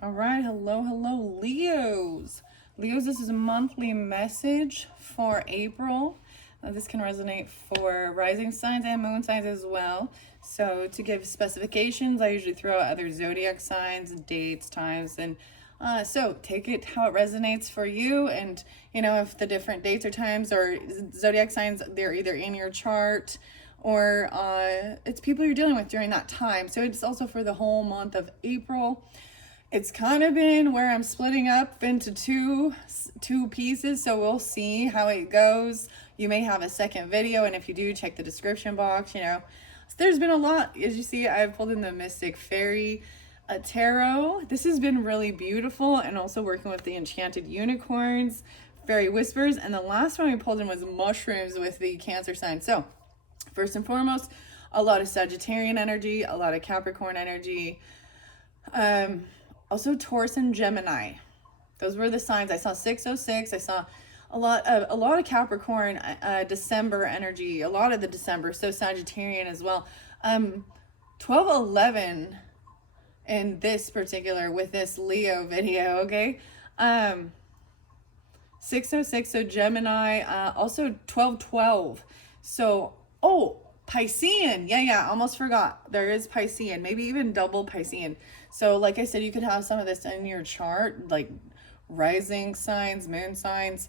All right, hello, Leos. Leos, this is a monthly message for April. This can resonate for rising signs and moon signs as well. So, to give specifications, I usually throw out other zodiac signs, dates, times, and so take it how it resonates for you. And if the different dates or times or zodiac signs, they're either in your chart or it's people you're dealing with during that time. So, it's also for the whole month of April. It's kind of been where I'm splitting up into two pieces, so we'll see how it goes. You may have a second video, and if you do, check the description box. So there's been a lot. As you see, I've pulled in the Mystic Fairy tarot. This has been really beautiful, and also working with the Enchanted unicorns, fairy whispers, and the last one we pulled in was mushrooms with the Cancer sign. So first and foremost, a lot of Sagittarian energy, a lot of Capricorn energy. Also Taurus and Gemini. Those were the signs. I saw 606. I saw a lot of Capricorn December energy, a lot of the December, so Sagittarian as well. 1211 in this particular with this Leo video, okay? 606, so Gemini, also 1212. So, Piscean. Yeah, almost forgot. There is Piscean, maybe even double Piscean. So, like I said, you could have some of this in your chart, like rising signs, moon signs,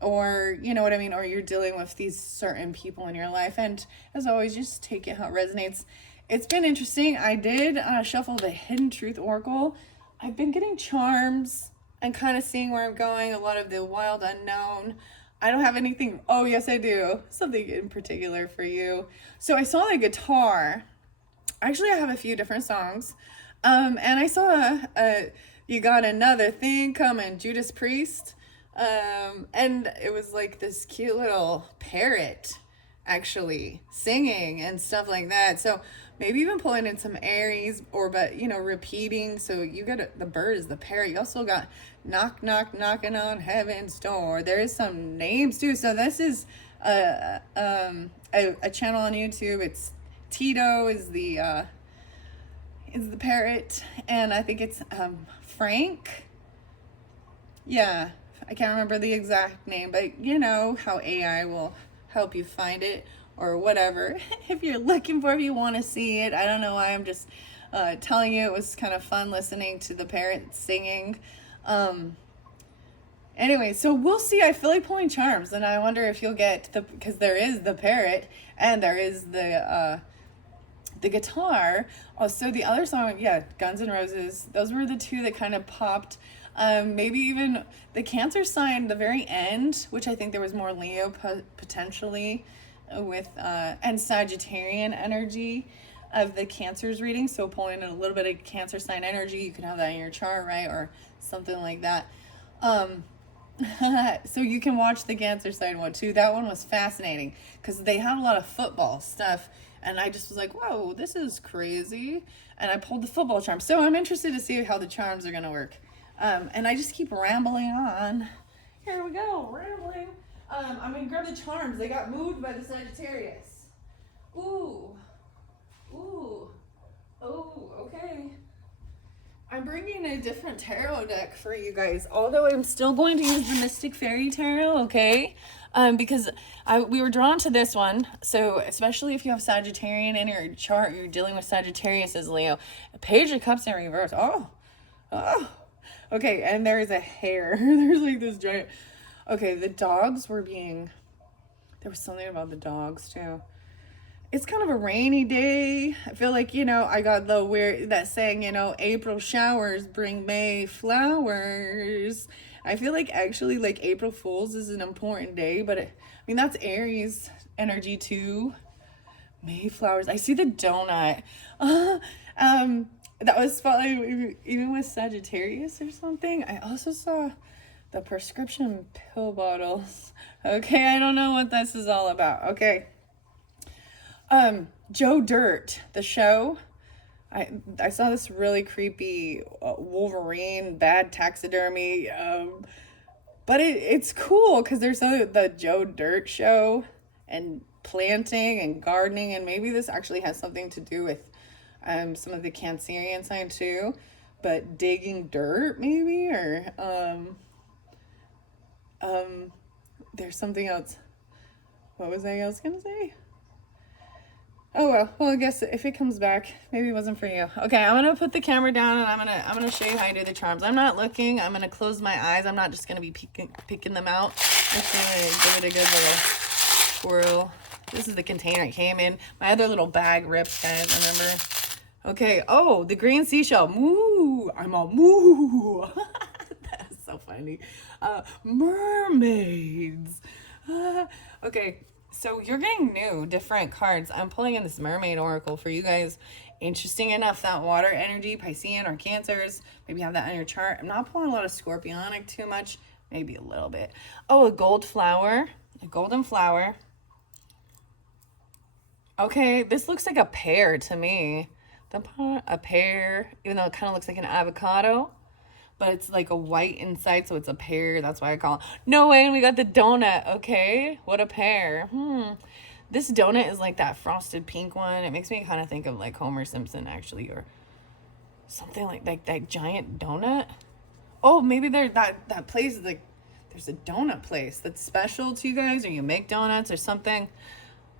or you know what I mean, or you're dealing with these certain people in your life. And as always, just take it how it resonates. It's been interesting. I did shuffle the Hidden Truth Oracle. I've been getting charms and kind of seeing where I'm going, a lot of the wild unknown. I don't have anything. Oh, yes, I do. Something in particular for you. So I saw the guitar. Actually, I have a few different songs. And I saw You Got Another Thing Coming, Judas Priest. And it was like this cute little parrot actually singing and stuff like that. So maybe even pulling in some Aries but repeating. So you got the bird is the parrot. You also got knock knock knocking on heaven's door. There is some names too. So this is a channel on YouTube. It's Tito is the parrot, and I think it's Frank. Yeah, I can't remember the exact name, but you know how AI will help you find it or whatever. If you're looking for, if you want to see it, I don't know why I'm just telling you. It was kind of fun listening to the parrot singing. Anyway, so we'll see. I feel like pulling charms, and I wonder if you'll get because there is the parrot and there is the guitar. Also, the other song, yeah, Guns N' Roses. Those were the two that kind of popped. Maybe even the Cancer sign, the very end, which I think there was more Leo potentially with and Sagittarian energy of the Cancer's reading. So pulling in a little bit of Cancer sign energy, you can have that in your chart, right, or something like that. So you can watch the Cancer sign one too. That one was fascinating because they had a lot of football stuff. And I just was like, whoa, this is crazy. And I pulled the football charm. So I'm interested to see how the charms are going to work. And I just keep rambling on. Here we go, rambling. I'm going to grab the charms. They got moved by the Sagittarius. Ooh. Oh, okay. I'm bringing a different tarot deck for you guys, although I'm still going to use the Mystic Fairy Tarot, okay? Because we were drawn to this one, so especially if you have Sagittarian in your chart, you're dealing with Sagittarius as Leo. Page of Cups in reverse. Oh. Okay, and there's a hare. There's like this giant... Okay, the dogs were being... There was something about the dogs, too. It's kind of a rainy day. I feel like, I got the weird, that saying, April showers bring May flowers. I feel like actually like April Fool's is an important day, but that's Aries energy too. May flowers. I see the donut. That was probably even with Sagittarius or something. I also saw the prescription pill bottles. Okay, I don't know what this is all about. Okay. Joe Dirt, the show. I saw this really creepy Wolverine, bad taxidermy. But it's cool because there's the Joe Dirt show and planting and gardening, and maybe this actually has something to do with Some of the Cancerian sign too, but digging dirt maybe, or there's something else. What was I else gonna say? Oh well, I guess if it comes back, maybe it wasn't for you. Okay, I'm gonna put the camera down and I'm gonna show you how I do the charms. I'm not looking. I'm gonna close my eyes. I'm not just gonna be picking them out. I'm just gonna give it a good little swirl. This is the container it came in. My other little bag ripped, guys. Remember? Okay. Oh, the green seashell. Moo. I'm all moo. That's so funny. Mermaids. Okay. So you're getting new, different cards. I'm pulling in this Mermaid Oracle for you guys. Interesting enough, that water energy, Piscean or Cancers, maybe have that on your chart. I'm not pulling a lot of Scorpionic too much, maybe a little bit. Oh, a gold flower, a golden flower. Okay, this looks like a pear to me. A pear, even though it kind of looks like an avocado. But it's like a white inside, so it's a pear. That's why I call it. No way, and we got the donut. Okay, what a pear. This donut is like that frosted pink one. It makes me kind of think of like Homer Simpson, actually, or something like that giant donut. Oh, maybe that place is like, there's a donut place that's special to you guys, or you make donuts or something.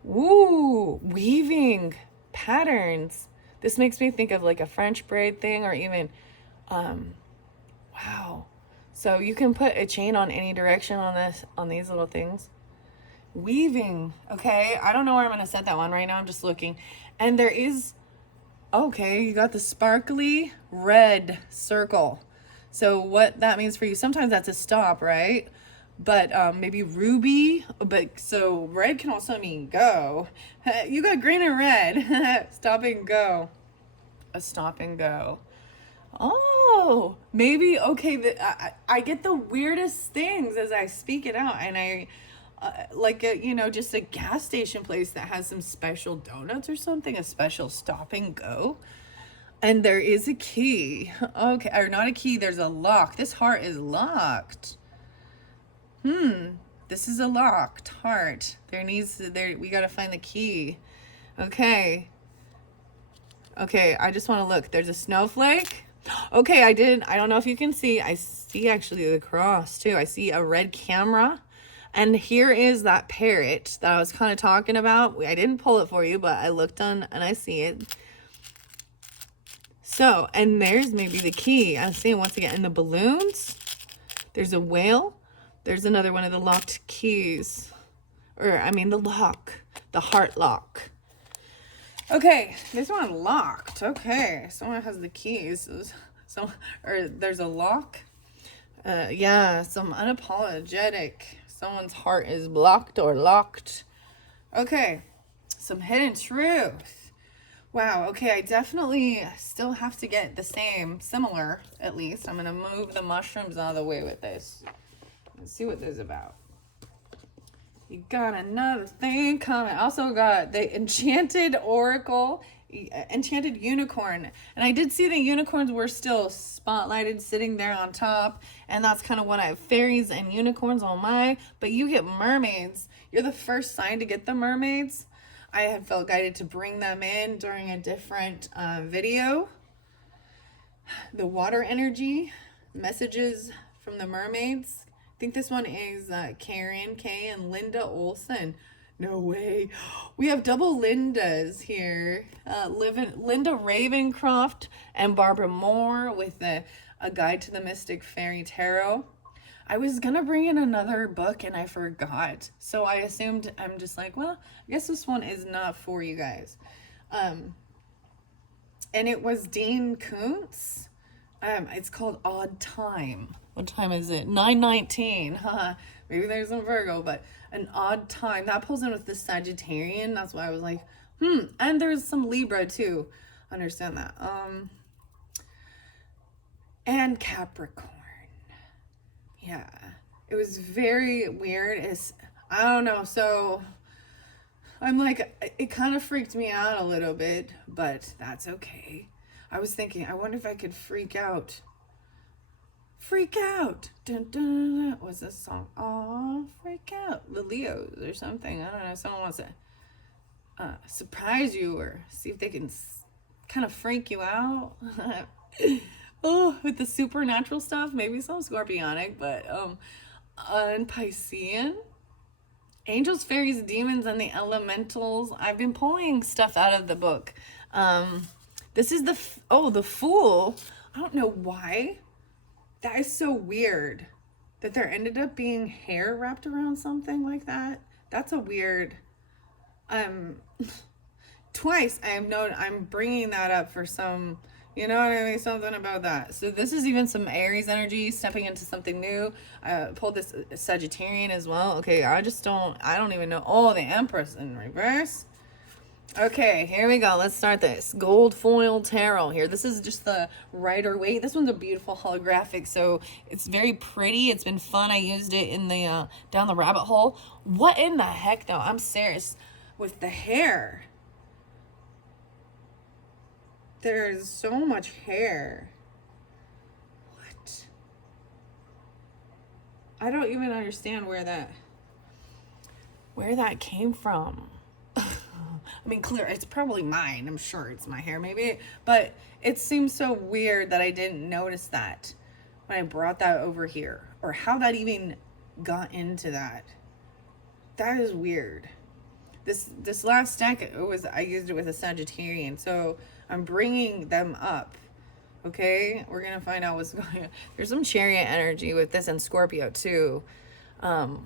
Ooh, weaving patterns. This makes me think of like a French braid thing, or even wow. So you can put a chain on any direction on these little things. Weaving. Okay. I don't know where I'm going to set that one right now. I'm just looking. And there is, okay, you got the sparkly red circle. So what that means for you, sometimes that's a stop, right? But maybe ruby, but so red can also mean go. You got green and red. Stop and go. A stop and go. Oh, maybe, okay, I get the weirdest things as I speak it out, and I, like, just a gas station place that has some special donuts or something, a special stop and go, and there is a key, okay, or not a key, there's a lock. This heart is locked. This is a locked heart. We gotta find the key. Okay, I just want to look. There's a snowflake. Okay, I don't know if you can see. I see actually the cross too. I see a red camera. And here is that parrot that I was kind of talking about. I didn't pull it for you, but I looked on and I see it. So, and there's maybe the key. I'm seeing once again in the balloons. There's a whale. There's another one of the locked keys. The lock. The heart lock. Okay, this one locked. Okay, someone has the keys. Or there's a lock. Yeah, some unapologetic. Someone's heart is blocked or locked. Okay, some hidden truth. Wow, okay, I definitely still have to get the similar, at least. I'm going to move the mushrooms out of the way with this. Let's see what this is about. You got another thing coming. Also got the Enchanted Oracle, Enchanted Unicorn. And I did see the unicorns were still spotlighted sitting there on top. And that's kind of what I have, fairies and unicorns on my. But you get mermaids. You're the first sign to get the mermaids. I had felt guided to bring them in during a different video. The water energy, messages from the mermaids. I think this one is Karen K and Linda Olson. No way. We have double Lindas here. Linda Ravencroft and Barbara Moore with a guide to the Mystic Fairy Tarot. I was going to bring in another book and I forgot. So I assumed, I'm just like, well, I guess this one is not for you guys. And it was Dean Koontz. It's called Odd Time. What time is it? 9:19. Maybe there's some Virgo, but an odd time. That pulls in with the Sagittarian. That's why I was like, And there's some Libra too. Understand that. And Capricorn. Yeah. It was very weird. I don't know. So I'm like, it kind of freaked me out a little bit, but that's okay. I was thinking, I wonder if I could freak out. Freak out. Dun, dun, dun. What's this song? Oh, freak out. The Leos or something. I don't know. Someone wants to surprise you or see if they can kind of freak you out. Oh, with the supernatural stuff, maybe some scorpionic, but and Piscean. Angels, fairies, demons, and the elementals. I've been pulling stuff out of the book. This is the Fool. I don't know why. That is so weird that there ended up being hair wrapped around something like that. That's a weird. Twice I have known I'm bringing that up for some, you know what I mean, something about that. So this is even some Aries energy stepping into something new. I pulled this Sagittarian as well. Okay, I don't even know. Oh, the Empress in reverse. Okay, here we go. Let's start this. Gold foil tarot here. This is just the Rider-Waite. This one's a beautiful holographic, so it's very pretty. It's been fun. I used it in the down the rabbit hole. What in the heck, though? I'm serious with the hair. There's so much hair. What? I don't even understand where that came from. I mean, clear, it's probably mine. I'm sure it's my hair, maybe. But it seems so weird that I didn't notice that when I brought that over here. Or how that even got into that. That is weird. This last deck, I used it with a Sagittarian. So I'm bringing them up. Okay? We're going to find out what's going on. There's some Chariot energy with this and Scorpio, too. The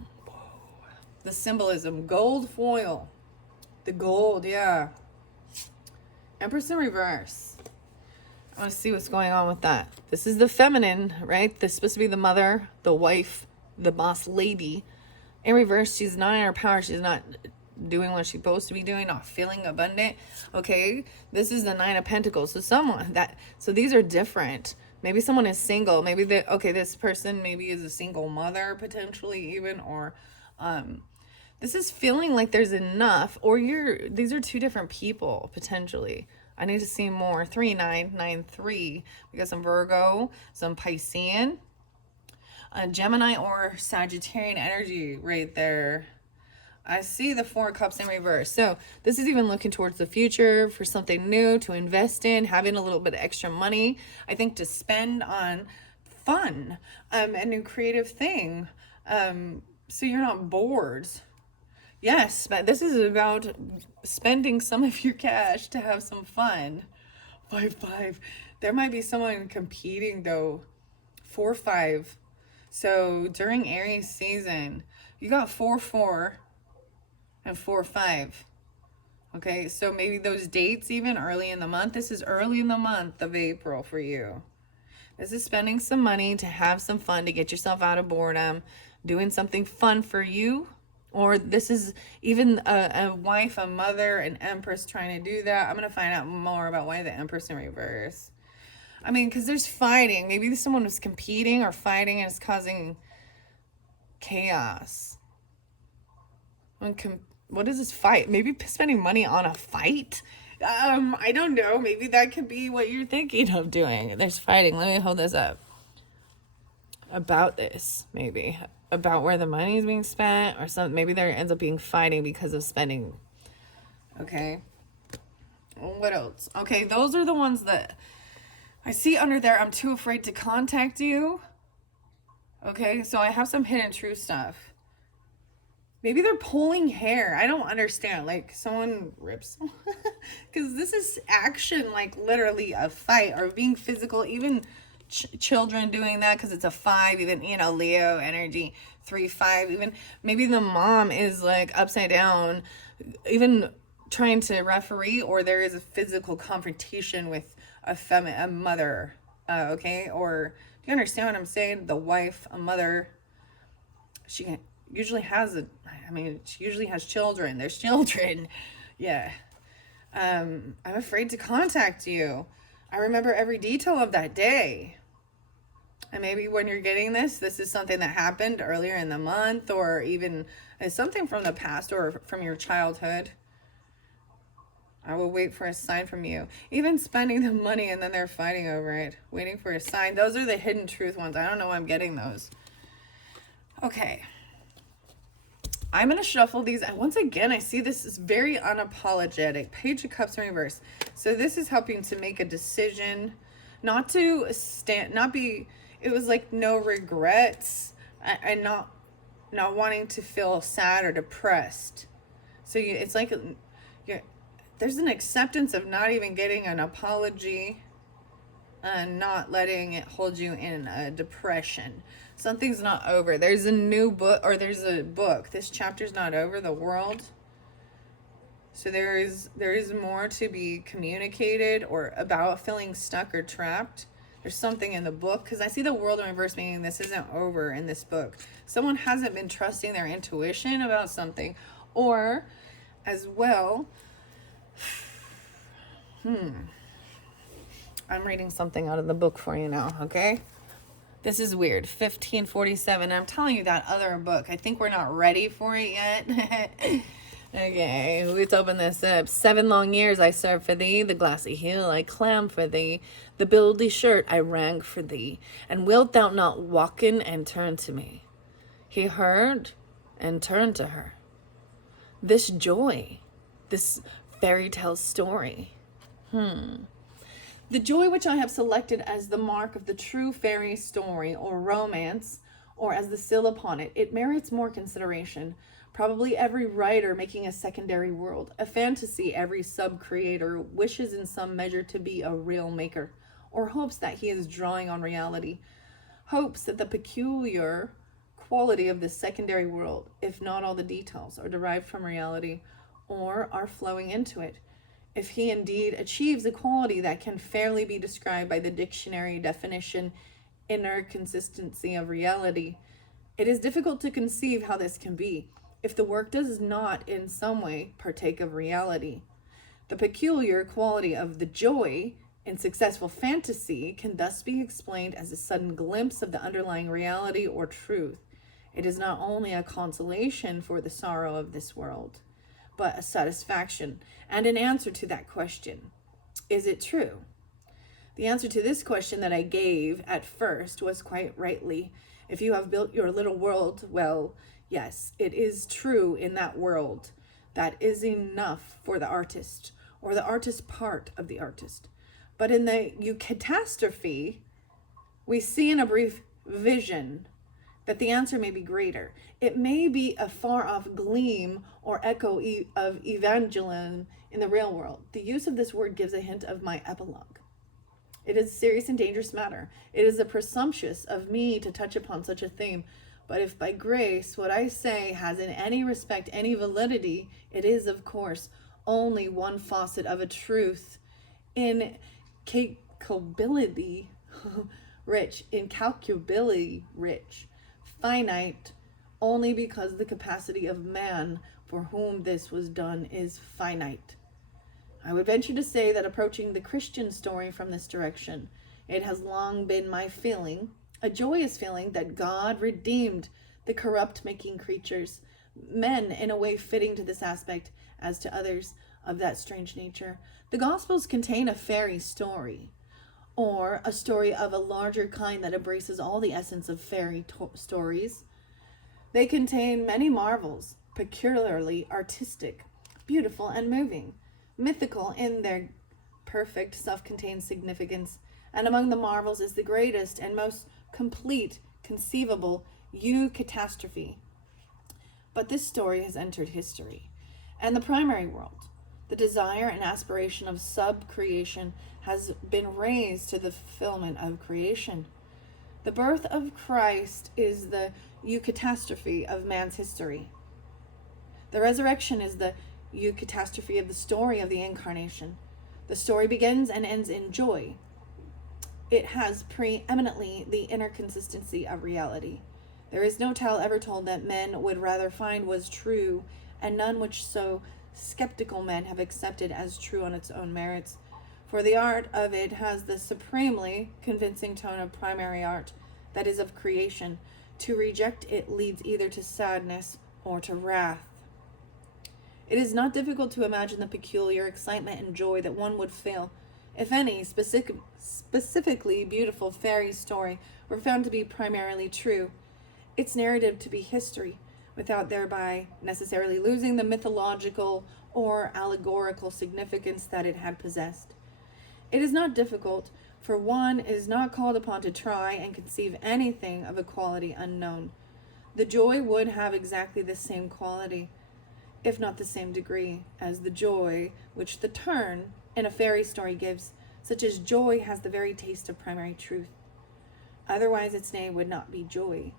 symbolism. Gold foil. The gold, yeah. Empress in reverse. I want to see what's going on with that. This is the feminine, right? This is supposed to be the mother, the wife, the boss lady. In reverse, she's not in her power. She's not doing what she's supposed to be doing, not feeling abundant. Okay, this is the Nine of Pentacles. So these are different. Maybe someone is single. Maybe this person maybe is a single mother potentially even, or this is feeling like there's enough, or these are two different people, potentially. I need to see more. 3993. We got some Virgo, some Piscean, Gemini, or Sagittarian energy right there. I see the Four of Cups in reverse. So this is even looking towards the future for something new to invest in, having a little bit of extra money, I think, to spend on fun, a new creative thing. So you're not bored. Yes, but this is about spending some of your cash to have some fun. 5-5. There might be someone competing, though. 4-5. So during Aries season, you got 4-4 and 4-5. Okay, so maybe those dates even early in the month. This is early in the month of April for you. This is spending some money to have some fun, to get yourself out of boredom, doing something fun for you. Or this is even a wife, a mother, an Empress trying to do that. I'm going to find out more about why the Empress in reverse. I mean, because there's fighting. Maybe someone was competing or fighting and it's causing chaos. What is this fight? Maybe spending money on a fight? I don't know. Maybe that could be what you're thinking of doing. There's fighting. Let me hold this up. About this, maybe. About where the money is being spent or something. Maybe there ends up being fighting because of spending. Okay. What else? Okay, those are the ones that I see under there. I'm too afraid to contact you. Okay, so I have some hidden truth stuff. Maybe they're pulling hair. I don't understand. Like someone rips. Because this is action, like literally a fight or being physical. Even children doing that because it's a 5, even, Leo energy. 3-5. Even maybe the mom is like upside down, even trying to referee, or there is a physical confrontation with a mother. Okay, or do you understand what I'm saying? The wife, a mother, she usually has she usually has children. There's children. Yeah. I'm afraid to contact you. I remember every detail of that day. And maybe when you're getting this is something that happened earlier in the month, or even something from the past or from your childhood. I will wait for a sign from you. Even spending the money and then they're fighting over it. Waiting for a sign. Those are the hidden truth ones. I don't know why I'm getting those. Okay. I'm going to shuffle these. And once again, I see this is very unapologetic. Page of Cups in reverse. So this is helping to make a decision, not to stand, not be, it was like no regrets and not wanting to feel sad or depressed. So it's like there's an acceptance of not even getting an apology and not letting it hold you in a depression. Something's not over. There's a new book, or there's a book. This chapter's not over, the world. So there is more to be communicated or about feeling stuck or trapped. There's something in the book, because I see the world in reverse, meaning this isn't over in this book. Someone hasn't been trusting their intuition about something, or as well, I'm reading something out of the book for you now, okay? This is weird. 1547. I'm telling you that other book. I think we're not ready for it yet. Okay, let's open this up. 7 long years I served for thee, the glassy hill I clamb for thee, the buildy shirt I rang for thee, and wilt thou not walken and turn to me? He heard and turned to her. This joy, this fairy tale story. The joy which I have selected as the mark of the true fairy story or romance, or as the seal upon it, it merits more consideration. Probably every writer making a secondary world, a fantasy every sub-creator wishes in some measure to be a real maker, or hopes that he is drawing on reality, hopes that the peculiar quality of this secondary world, if not all the details, are derived from reality, or are flowing into it. If he indeed achieves a quality that can fairly be described by the dictionary definition, inner consistency of reality, it is difficult to conceive how this can be, if the work does not in some way partake of reality. The peculiar quality of the joy in successful fantasy can thus be explained as a sudden glimpse of the underlying reality or truth. It is not only a consolation for the sorrow of this world, but a satisfaction and an answer to that question. Is it true? The answer to this question that I gave at first was quite rightly, if you have built your little world, well, yes, it is true in that world. That is enough for the artist, or the artist part of the artist. But in the eucatastrophe, we see in a brief vision that the answer may be greater. It may be a far-off gleam or echo of evangelism in the real world. The use of this word gives a hint of my epilogue. It is a serious and dangerous matter. It is a presumptuous of me to touch upon such a theme. But if by grace what I say has in any respect any validity, it is, of course, only one facet of a truth incalculably rich, finite, only because the capacity of man for whom this was done is finite. I would venture to say that approaching the Christian story from this direction, it has long been my feeling, a joyous feeling, that God redeemed the corrupt-making creatures, men in a way fitting to this aspect as to others of that strange nature. The Gospels contain a fairy story, or a story of a larger kind that embraces all the essence of fairy stories. They contain many marvels, peculiarly artistic, beautiful and moving, mythical in their perfect self-contained significance, and among the marvels is the greatest and most complete conceivable eucatastrophe. But this story has entered history, and the primary world, the desire and aspiration of sub-creation, has been raised to the fulfillment of creation. The birth of Christ is the eucatastrophe of man's history. The resurrection is the eucatastrophe of the story of the incarnation. The story begins and ends in joy. It has preeminently the inner consistency of reality. There is no tale ever told that men would rather find was true, and none which so skeptical men have accepted as true on its own merits. For the art of it has the supremely convincing tone of primary art, that is, of creation. To reject it leads either to sadness or to wrath. It is not difficult to imagine the peculiar excitement and joy that one would feel if any specifically beautiful fairy story were found to be primarily true, its narrative to be history, without thereby necessarily losing the mythological or allegorical significance that it had possessed. It is not difficult, for one is not called upon to try and conceive anything of a quality unknown. The joy would have exactly the same quality, if not the same degree, as the joy which the turn in a fairy story gives, such as joy has the very taste of primary truth. Otherwise its name would not be joy.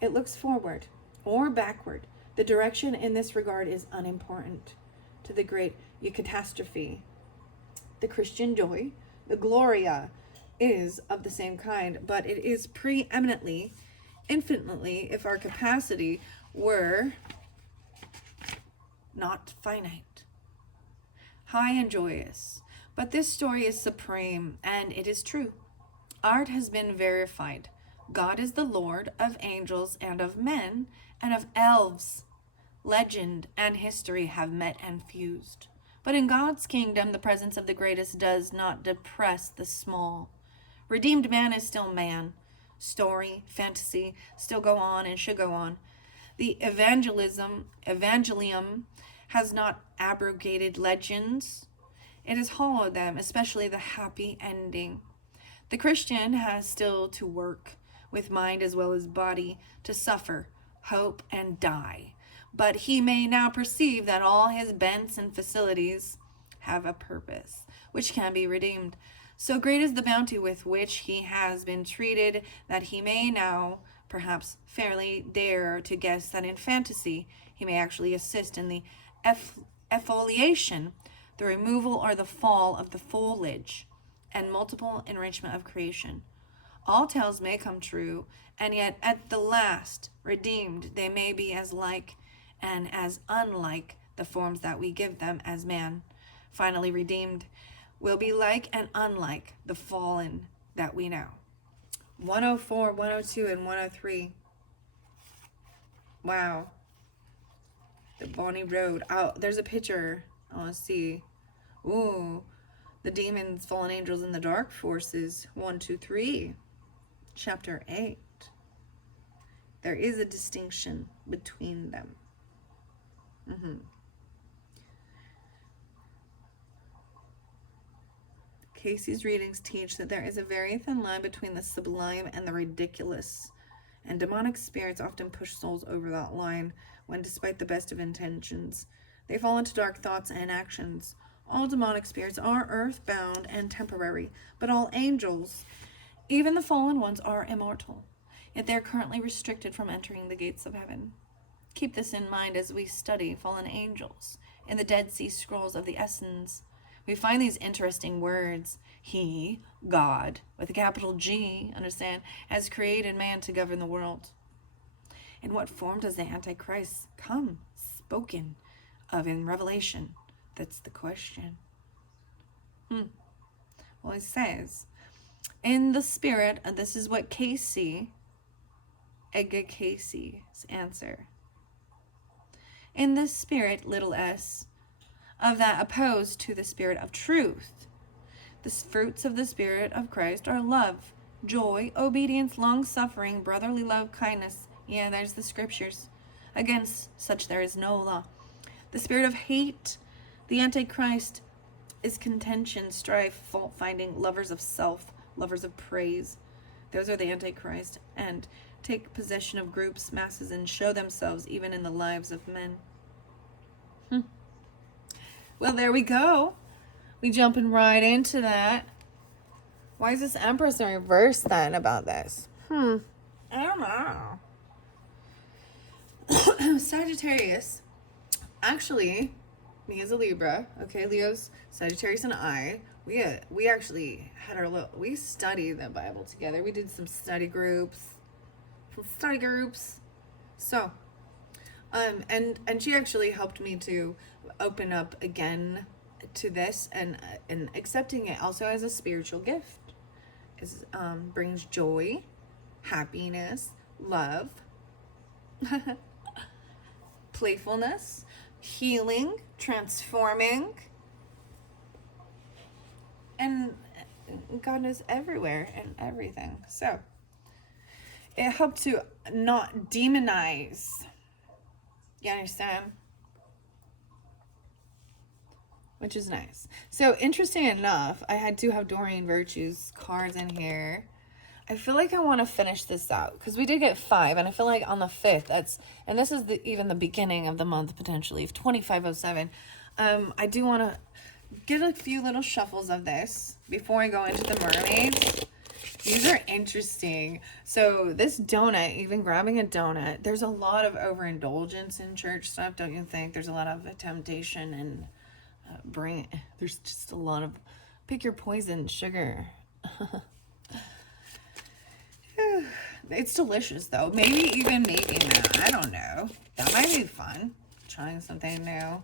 It looks forward or backward. The direction in this regard is unimportant. To the great eucatastrophe, the Christian joy, the Gloria, is of the same kind, but it is preeminently, infinitely, if our capacity were not finite, high and joyous. But this story is supreme, and it is true. Art has been verified. God is the Lord of angels and of men and of elves. Legend and history have met and fused. But in God's kingdom, the presence of the greatest does not depress the small. Redeemed man is still man. Story, fantasy still go on and should go on. The evangelium has not abrogated legends. It has hollowed them, especially the happy ending. The Christian has still to work, with mind as well as body, to suffer, hope, and die. But he may now perceive that all his bents and facilities have a purpose, which can be redeemed. So great is the bounty with which he has been treated that he may now, perhaps fairly, dare to guess that in fantasy he may actually assist in the effoliation, the removal or the fall of the foliage, and multiple enrichment of creation. All tales may come true, and yet at the last, redeemed, they may be as like and as unlike the forms that we give them as man. Finally redeemed, will be like and unlike the fallen that we know. 104, 102, and 103. Wow. The Bonny Road. Oh, there's a picture. I want to see. Ooh. The demons, fallen angels, and the dark forces. 1, 2, 3. Chapter 8. There is a distinction between them. Casey's readings teach that there is a very thin line between the sublime and the ridiculous, and demonic spirits often push souls over that line when, despite the best of intentions, they fall into dark thoughts and actions. All demonic spirits are earthbound and temporary, but all angels, even the fallen ones, are immortal, yet they are currently restricted from entering the gates of heaven. Keep this in mind as we study fallen angels. In the Dead Sea Scrolls of the Essenes, we find these interesting words. He, God, with a capital G, understand, has created man to govern the world. In what form does the Antichrist come, spoken of in Revelation? That's the question. Well, he says, in the spirit, and this is what Edgar Casey's answer. In the spirit, little s, of that opposed to the spirit of truth. The fruits of the Spirit of Christ are love, joy, obedience, long-suffering, brotherly love, kindness. Yeah, there's the scriptures. Against such there is no law. The spirit of hate, the Antichrist, is contention, strife, fault-finding, lovers of self, lovers of praise. Those are the Antichrist, and take possession of groups, masses, and show themselves even in the lives of men. Well, there we go. We jumping right into that. Why is this Empress in reverse then about this? I don't know. Sagittarius. Actually, me as a Libra, okay, Leo's Sagittarius and I, we actually had we studied the Bible together. We did some study groups. So, and she actually helped me to open up again to this and accepting it also as a spiritual gift. Is brings joy, happiness, love, playfulness, healing, transforming, and God is everywhere and everything. So it helped to not demonize You understand? Which is nice. So, interesting enough, I do have Doreen Virtue's cards in here. I feel like I want to finish this out because we did get 5, and I feel like on the 5th, and this is even the beginning of the month potentially, 2507. I do want to get a few little shuffles of this before I go into the mermaids. These are interesting. So this donut, even grabbing a donut, there's a lot of overindulgence in church stuff, don't you think? There's a lot of temptation and there's just a lot of pick your poison, sugar. It's delicious though. Maybe even making that. I don't know. That might be fun. Trying something new.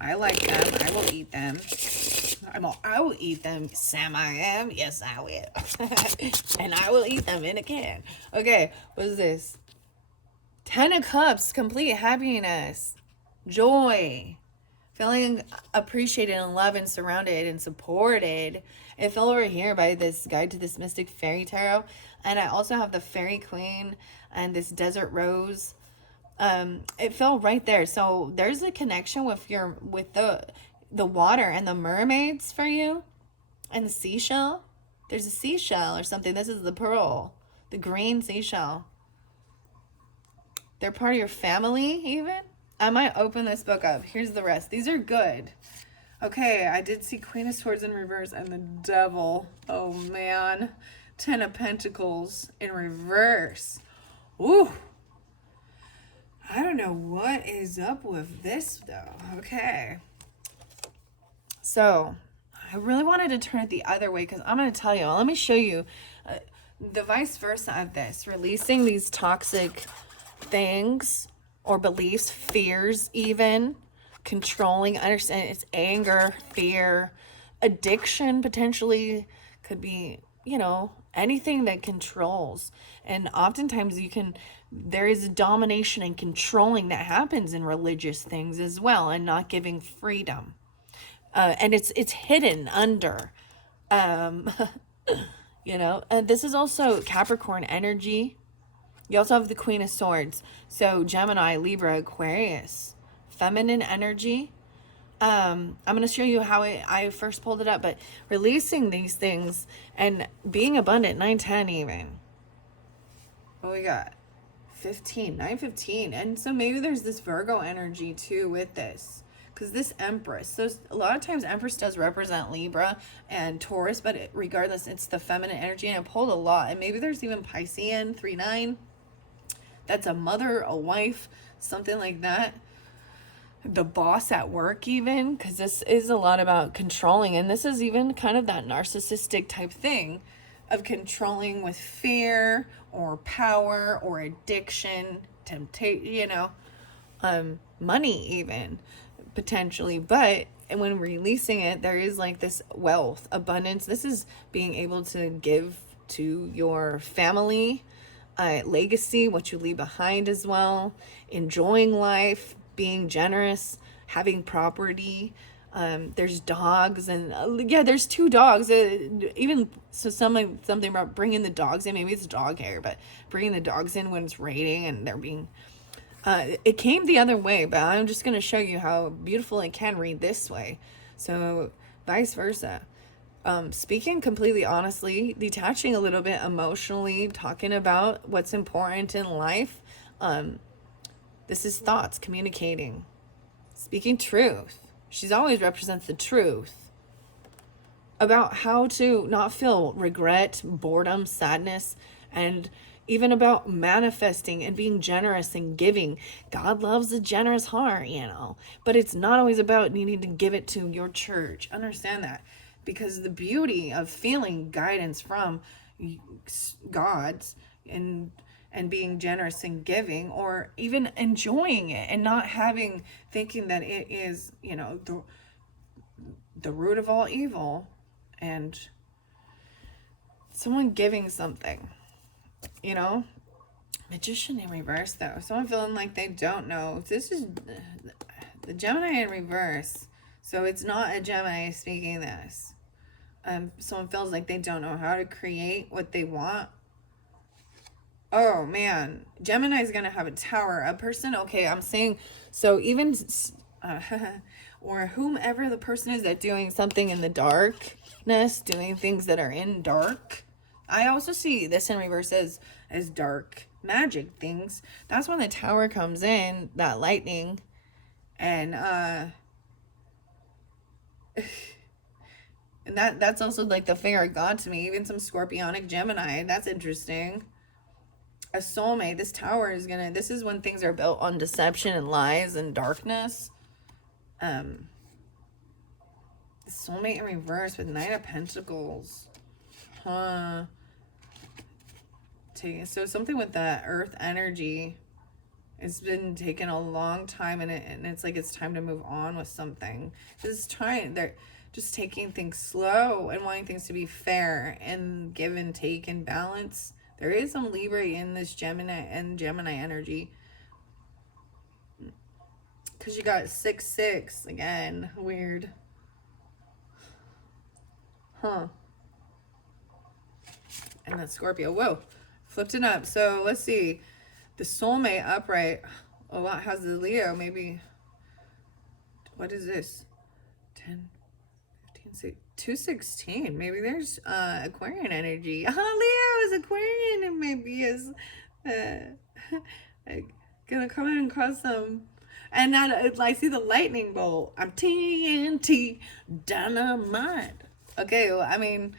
I like them. I will eat them. I will eat them. Sam, I am. Yes, I will. And I will eat them in a can. Okay, what is this? 10 of Cups. Complete happiness. Joy. Feeling appreciated and loved and surrounded and supported. It fell over here by this Guide to this Mystic Fairy Tarot. And I also have the Fairy Queen and this Desert Rose. It fell right there. So there's a connection with the water and the mermaids for you. And the seashell. There's a seashell or something. This is the pearl. The green seashell. They're part of your family even. I might open this book up. Here's the rest. These are good. Okay, I did see Queen of Swords in reverse and the Devil. Oh, man. 10 of Pentacles in reverse. Ooh. I don't know what is up with this, though. Okay. So, I really wanted to turn it the other way because I'm going to tell you. Let me show you the vice versa of this. Releasing these toxic things or beliefs, fears even, controlling, understand it's anger, fear, addiction potentially could be, anything that controls. And oftentimes there is domination and controlling that happens in religious things as well, and not giving freedom. And it's hidden under, and this is also Capricorn energy. You also have the Queen of Swords. So Gemini, Libra, Aquarius, feminine energy. I'm going to show you how I first pulled it up, but releasing these things and being abundant, 910 even. What we got? 15, 915. And so maybe there's this Virgo energy too with this. Because this Empress, so a lot of times Empress does represent Libra and Taurus, but regardless, it's the feminine energy, and it pulled a lot. And maybe there's even Piscean, 3-9. That's a mother, a wife, something like that. The boss at work even, because this is a lot about controlling. And this is even kind of that narcissistic type thing of controlling with fear or power or addiction, temptation, money even, potentially. But when releasing it, there is like this wealth, abundance. This is being able to give to your family, legacy, what you leave behind as well, enjoying life, being generous, having property. There's dogs, and there's 2 dogs. Even so, something about bringing the dogs in. Maybe it's dog hair, but bringing the dogs in when it's raining and they're being. It came the other way, but I'm just going to show you how beautiful it can read this way. So vice versa. Speaking completely honestly, detaching a little bit emotionally, talking about what's important in life. This is thoughts, communicating, speaking truth. She's always represents the truth about how to not feel regret, boredom, sadness, and even about manifesting and being generous and giving. God loves a generous heart, but it's not always about needing to give it to your church. Understand that, because the beauty of feeling guidance from God's and being generous and giving, or even enjoying it and not thinking that it is, the root of all evil, and someone giving something, Magician in reverse though. Someone feeling like they don't know. This is the Gemini in reverse. So it's not a Gemini speaking this. Someone feels like they don't know how to create what they want. Oh man, Gemini is gonna have a tower. A person, okay, I'm saying, so even, uh, or whomever the person is that doing something in the darkness, doing things that are in dark. I also see this in reverse as dark magic things. That's when the tower comes in, that lightning, and and that's also like the finger of God to me. Even some Scorpionic Gemini. That's interesting. A soulmate. This tower is gonna. This is when things are built on deception and lies and darkness. Um, soulmate in reverse with Knight of Pentacles. Huh. Taking so something with that Earth energy. It's been taking a long time, and it's like it's time to move on with something. This trying. They're just taking things slow and wanting things to be fair and give and take and balance. There is some Libra in this Gemini energy. Because you got 6-6 again. Weird. Huh. And that Scorpio. Whoa. Flipped it up. So let's see. The soulmate upright. A lot has the Leo. Maybe. What is this? 10, 15, 6, 216. Maybe there's Aquarian energy. Oh, Leo is Aquarian. And maybe is gonna come in and cause some. And now I see the lightning bolt. I'm TNT dynamite. Okay, well, I mean,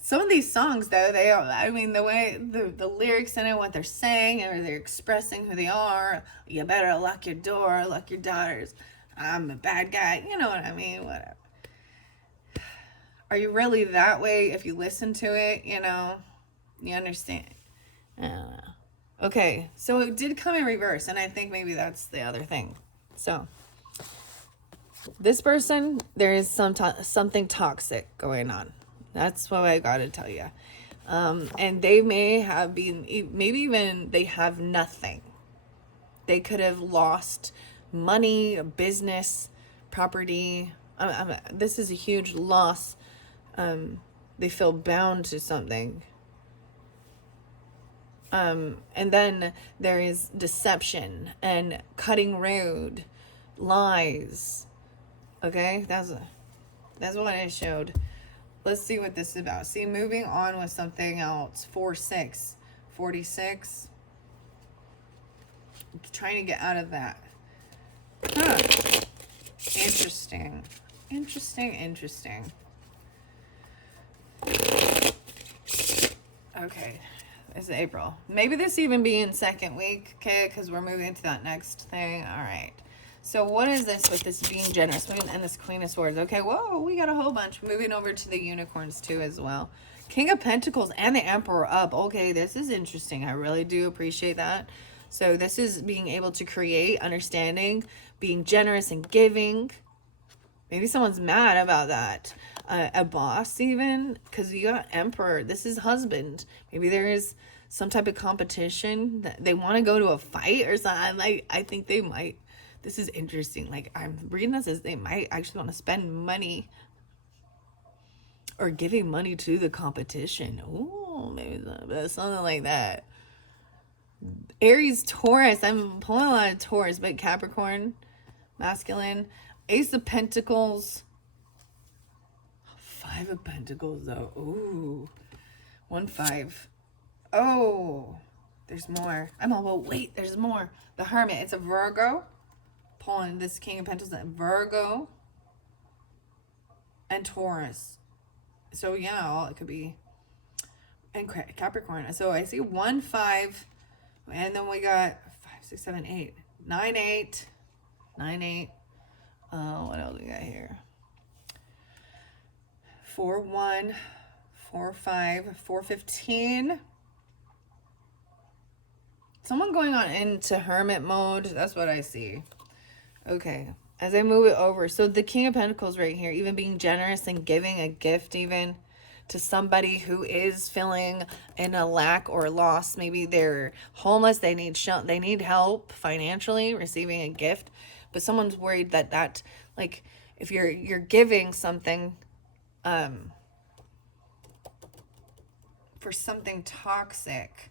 some of these songs though, I mean, the way the lyrics in it, what they're saying, or they're expressing who they are. You better lock your door, lock your daughters. I'm a bad guy. You know what I mean? Whatever. Are you really that way if you listen to it? You know, you understand. I don't know. Okay, so it did come in reverse, and I think maybe that's the other thing. So, this person, there is something toxic going on. That's what I gotta tell you. And they may have been, maybe even they have nothing. They could have lost money, business, property. This is a huge loss. They feel bound to something. And then there is deception and cutting rude, lies. Okay, that's what I showed. Let's see what this is about. See, moving on with something else. 4-6, 46. Trying to get out of that. Huh. Interesting. Interesting. Okay. It's April. Maybe this even be in second week, okay? Because we're moving into that next thing. All right. So what is this with this being generous and this Queen of Swords? Okay, whoa, we got a whole bunch. Moving over to the unicorns too as well. King of Pentacles and the Emperor up. Okay, this is interesting. I really do appreciate that. So this is being able to create, understanding, being generous and giving. Maybe someone's mad about that. A boss even, because you got Emperor. This is husband. Maybe there is some type of competition that they want to go to a fight or something. I think they might. This is interesting. Like, I'm reading this as they might actually want to spend money or giving money to the competition. Ooh, maybe something like that. Aries, Taurus. I'm pulling a lot of Taurus, but Capricorn, masculine. Ace of Pentacles. 5 of Pentacles, though. Ooh. 1-5. Oh. There's more. I'm all, well, wait, there's more. The Hermit. It's a Virgo. Pulling this King of Pentacles. Virgo. And Taurus. So, yeah, it could be. And Capricorn. So, I see 1-5. And then we got 5, 6, 7, 8. 9, 8. 9, 8. What else we got here? 4-1, 4-5, 4-15. Someone going on into hermit mode. That's what I see. Okay. As I move it over. So the King of Pentacles right here. Even being generous and giving a gift even to somebody who is feeling in a lack or loss. Maybe they're homeless. They need help financially, receiving a gift. But someone's worried that like, if you're giving something for something toxic,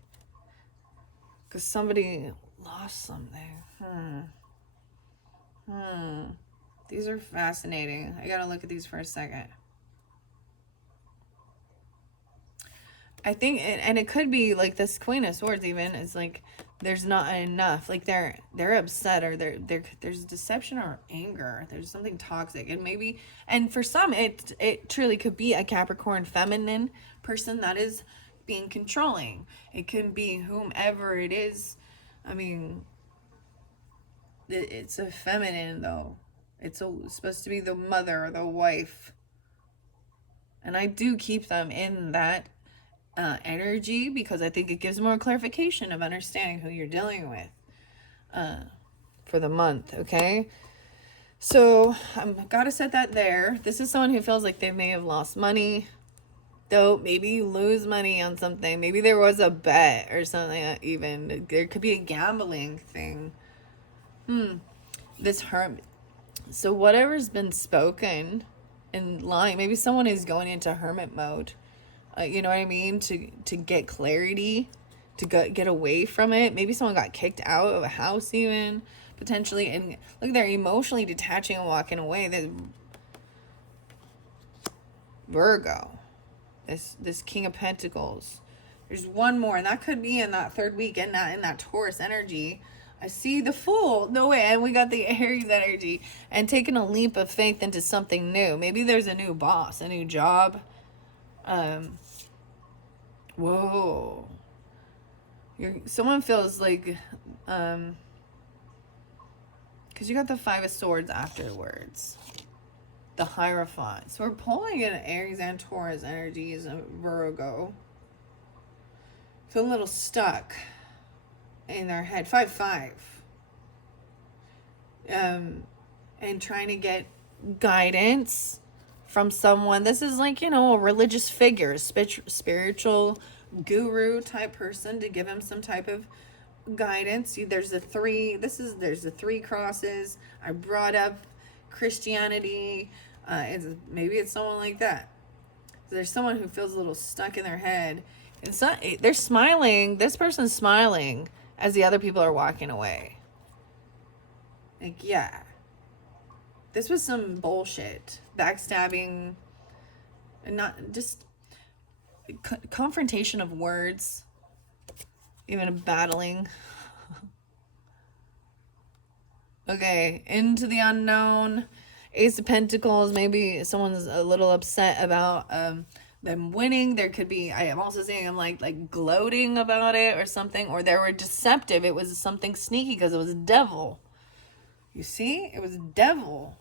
Because somebody lost something. These are fascinating. I gotta look at these for a second. I think, and it could be like this Queen of Swords even is like, there's not enough. Like they're upset, or there's deception or anger. There's something toxic, and maybe, and for some, it truly could be a Capricorn feminine person that is being controlling. It can be whomever it is. I mean, it's a feminine though. It's supposed to be the mother or the wife, and I do keep them in that energy, because I think it gives more clarification of understanding who you're dealing with for the month. Okay, so I've got to set that there. This is someone who feels like they may have lost money, though. Maybe you lose money on something. Maybe there was a bet or something. Even there could be a gambling thing. This hermit. So whatever's been spoken and lying, maybe someone is going into hermit mode. You know what I mean? To get clarity, to get away from it. Maybe someone got kicked out of a house even, potentially. And look, they're emotionally detaching and walking away. This Virgo, this King of Pentacles. There's one more, and that could be in that third week, and not in that Taurus energy. I see the Fool. No way. And we got the Aries energy. And taking a leap of faith into something new. Maybe there's a new boss, a new job. Whoa. Someone feels like, because you got the Five of Swords afterwards. The Hierophant. So we're pulling in Aries and Taurus energies of Virgo. Feel a little stuck in their head. 5-5. And trying to get guidance from someone. This is like, a religious figure, a spiritual guru type person, to give him some type of guidance. There's the three crosses. I brought up Christianity. Maybe it's someone like that. There's someone who feels a little stuck in their head. And they're smiling. This person's smiling as the other people are walking away. Like, yeah. This was some bullshit. Backstabbing. And not just confrontation of words. Even a battling. Okay, into the unknown. Ace of Pentacles. Maybe someone's a little upset about them winning. There could be, I am also seeing them like gloating about it or something. Or they were deceptive. It was something sneaky because it was a devil. You see? It was a devil.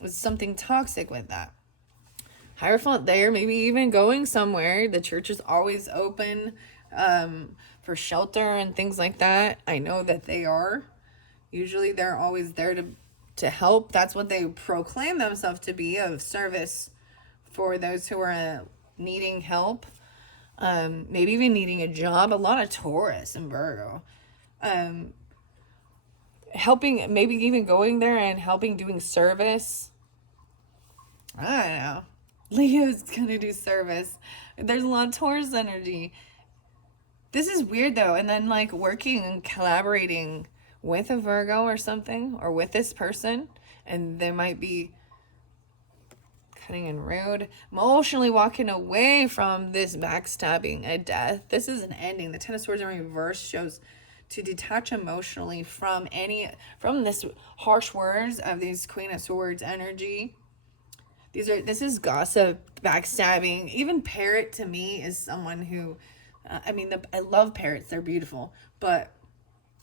It was something toxic with that. Hierophant there, maybe even going somewhere. The church is always open for shelter and things like that. I know that they are. Usually they're always there to help. That's what they proclaim themselves to be, of service for those who are needing help. Maybe even needing a job. A lot of Taurus and Virgo. Helping, maybe even going there and helping, doing service. I don't know. Leo's gonna do service. There's a lot of Taurus energy. This is weird though. And then like working and collaborating with a Virgo or something, or with this person, and they might be cutting and rude, emotionally walking away from this backstabbing, a death. This is an ending. The Ten of Swords in reverse shows to detach emotionally from this harsh words of these Queen of Swords energy. This is gossip, backstabbing. Even Parrot to me is someone who, I love parrots. They're beautiful, but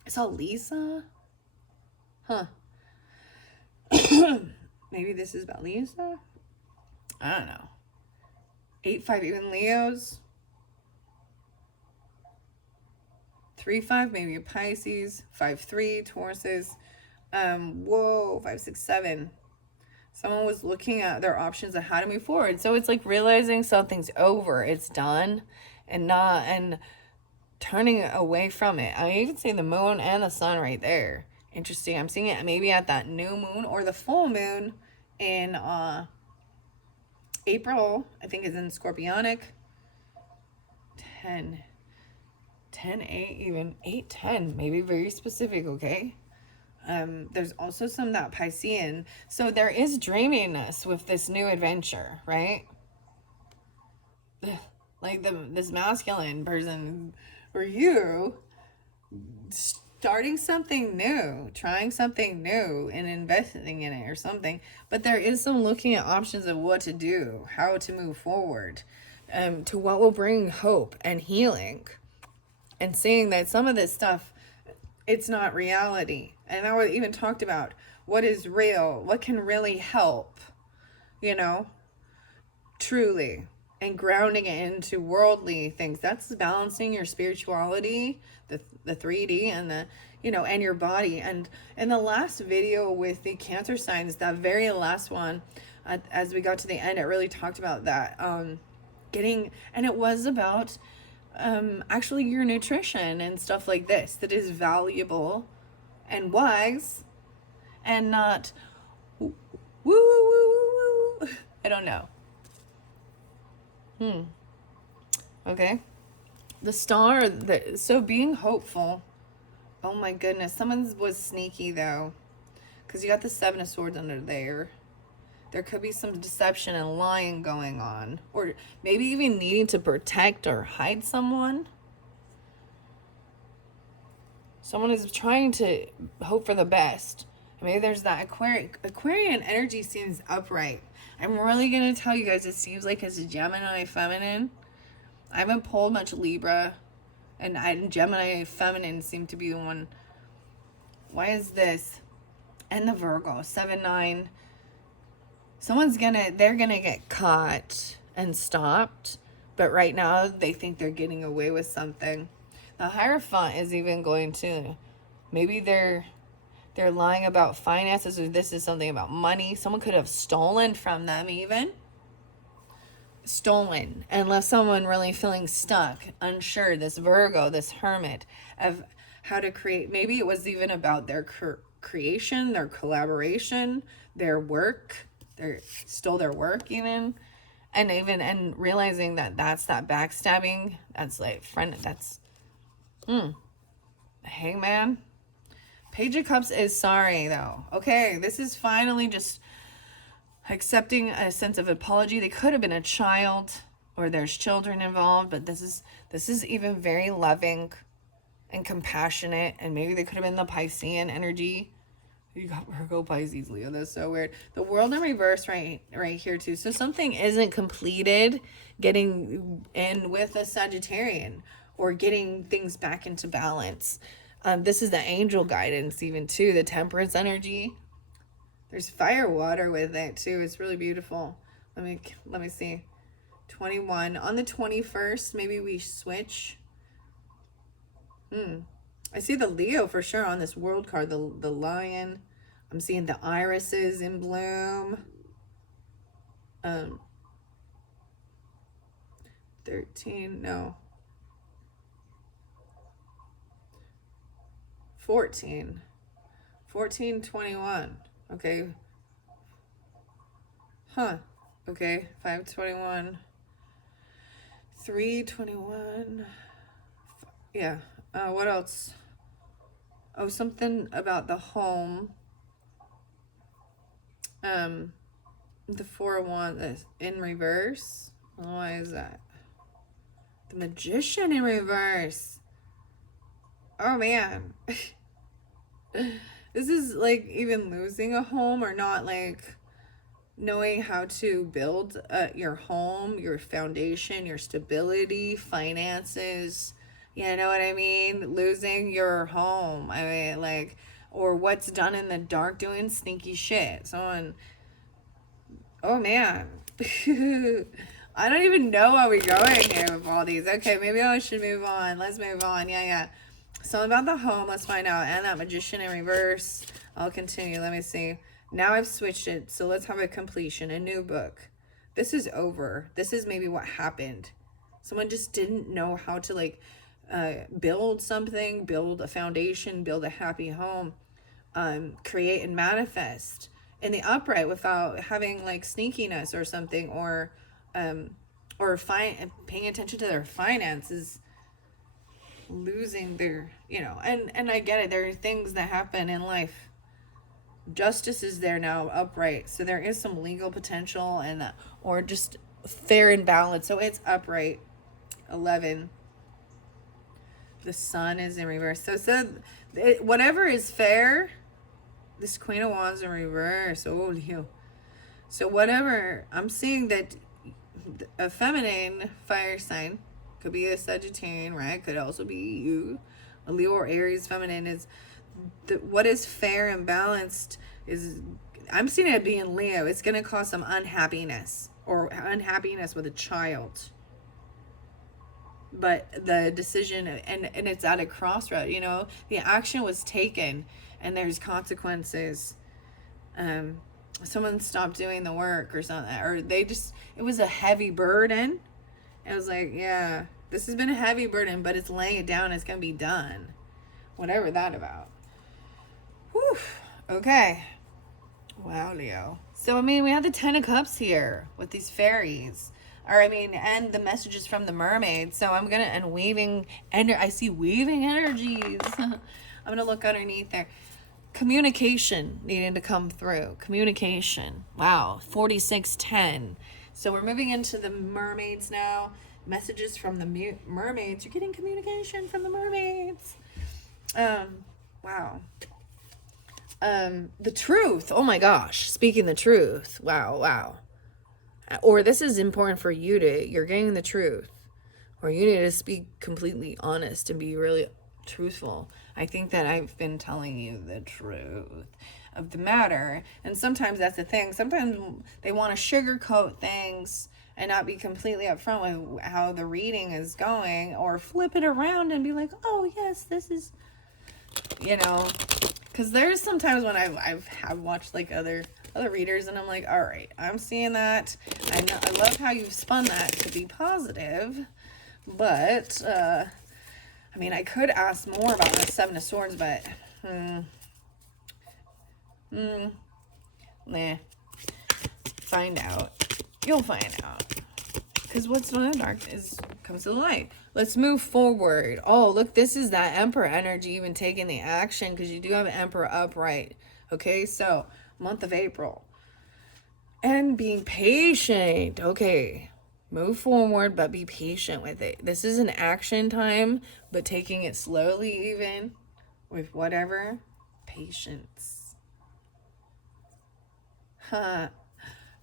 I saw Lisa. Huh. Maybe this is about Lisa. I don't know. 8-5, even Leos. 3-5, maybe a Pisces. 5-3, Tauruses. 5-6-7. Someone was looking at their options of how to move forward. So it's like realizing something's over, it's done, and turning away from it. I even see the moon and the sun right there. Interesting. I'm seeing it maybe at that new moon or the full moon in April. I think is in Scorpionic. 10 10, 8, even 8, 10, maybe very specific, okay? There's also some that Piscean. So there is dreaminess with this new adventure, right? Like this masculine person or you starting something new, trying something new and investing in it or something. But there is some looking at options of what to do, how to move forward, to what will bring hope and healing, and seeing that some of this stuff, it's not reality. And I even talked about what is real, what can really help, you know, truly, and grounding it into worldly things. That's balancing your spirituality, the 3D, and the, you know, and your body. And in the last video with the Cancer signs, that very last one, as we got to the end, it really talked about that, getting, and it was about actually your nutrition and stuff like this that is valuable and wise, and not woo woo woo woo. I don't know. Okay. The star, so being hopeful. Oh my goodness, someone was sneaky though, because you got the 7 of Swords under there. There could be some deception and lying going on, or maybe even needing to protect or hide someone. Someone is trying to hope for the best. Maybe there's that Aquarian energy seems upright. I'm really going to tell you guys, it seems like it's a Gemini feminine. I haven't pulled much Libra, and Gemini feminine seem to be the one. Why is this? And the Virgo, 7-9. They're gonna get caught and stopped, but right now they think they're getting away with something. The Hierophant is even going to, maybe they're lying about finances, or this is something about money. Someone could have stolen from them, even stolen, and left someone really feeling stuck, unsure. This Virgo, this Hermit, of how to create. Maybe it was even about their creation, their collaboration, their work. They stole their work even, and realizing that that's that backstabbing. That's like that's Hangman. Page of Cups is sorry though. Okay, this is finally just accepting a sense of apology. They could have been a child, or there's children involved, but this is even very loving and compassionate, and maybe they could have been the Piscean energy. You got Virgo, Pisces, Leo. That's so weird. The World in reverse right here too. So something isn't completed, getting in with a Sagittarian, or getting things back into balance. This is the angel guidance even too. The Temperance energy. There's fire water with it too. It's really beautiful. Let me see. 21 on the 21st. Maybe we switch. I see the Leo for sure on this world card, the lion. I'm seeing the irises in bloom. 13, no. 14. 14, 21. Okay. Huh. Okay. 521. 321. Yeah. What else? Oh, something about the home. The 4 of Wands in reverse. Why is that? The Magician in reverse. Oh man. This is like even losing a home, or not like knowing how to build your home, your foundation, your stability, finances. You know what I mean? Losing your home. I mean, like, or what's done in the dark, doing sneaky shit. Someone, oh man. I don't even know where we're going here with all these. Okay, maybe I should move on. Let's move on. Yeah. So about the home, let's find out. And that Magician in reverse. I'll continue. Let me see. Now I've switched it. So let's have a completion, a new book. This is over. This is maybe what happened. Someone just didn't know how to like build something, build a foundation, build a happy home, create and manifest in the upright without having like sneakiness or something, or paying attention to their finances. losing their, and I get it. There are things that happen in life. Justice is there now, upright. So there is some legal potential and or just fair and balanced. So it's upright. 11. The sun is in reverse. Whatever is fair, this Queen of Wands in reverse. Oh, you. So whatever, I'm seeing that a feminine fire sign, could be a Sagittarian, right? Could also be you. A Leo or Aries feminine is what is fair and balanced is, I'm seeing it being Leo. It's going to cause some unhappiness or unhappiness with a child. But the decision, and it's at a crossroad, the action was taken and there's consequences. Someone stopped doing the work or something, or it was a heavy burden. It was like, yeah, this has been a heavy burden, but it's laying it down. It's going to be done. Whatever that about. Whew. Okay. Wow, Leo. So, we have the 10 of Cups here with these fairies. And the messages from the mermaid. So I'm going to, and weaving, and I see weaving energies. I'm going to look underneath there. Communication needing to come through. Communication. Wow. 4610. So we're moving into the mermaids now. Messages from the mermaids. You're getting communication from the mermaids. Wow. The truth. Oh my gosh. Speaking the truth. Wow. Or this is important for you you're getting the truth. Or you need to speak completely honest and be really truthful. I think that I've been telling you the truth of the matter. And sometimes that's the thing. Sometimes they want to sugarcoat things and not be completely upfront with how the reading is going, or flip it around and be like, oh yes, this is, because there's sometimes when I've watched like other readers and I'm like, all right, I'm seeing that. I love how you've spun that to be positive, but I could ask more about the 7 of Swords, but nah. Find out. You'll find out. Because what's in the dark comes to the light. Let's move forward. Oh, look, this is that Emperor energy, even taking the action, because you do have Emperor upright. Okay, so month of April. And being patient. Okay, move forward, but be patient with it. This is an action time, but taking it slowly, even with whatever. Patience.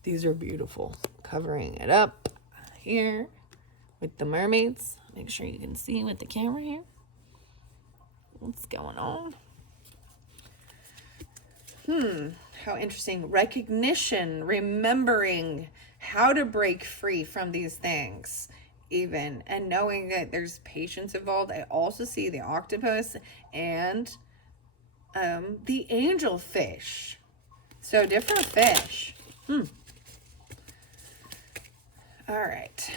These are beautiful. Covering it up here with the mermaids. Make sure you can see with the camera here what's going on. How interesting. Recognition, remembering how to break free from these things, even, and knowing that there's patience involved. I also see the octopus and the angelfish. So different fish. All right.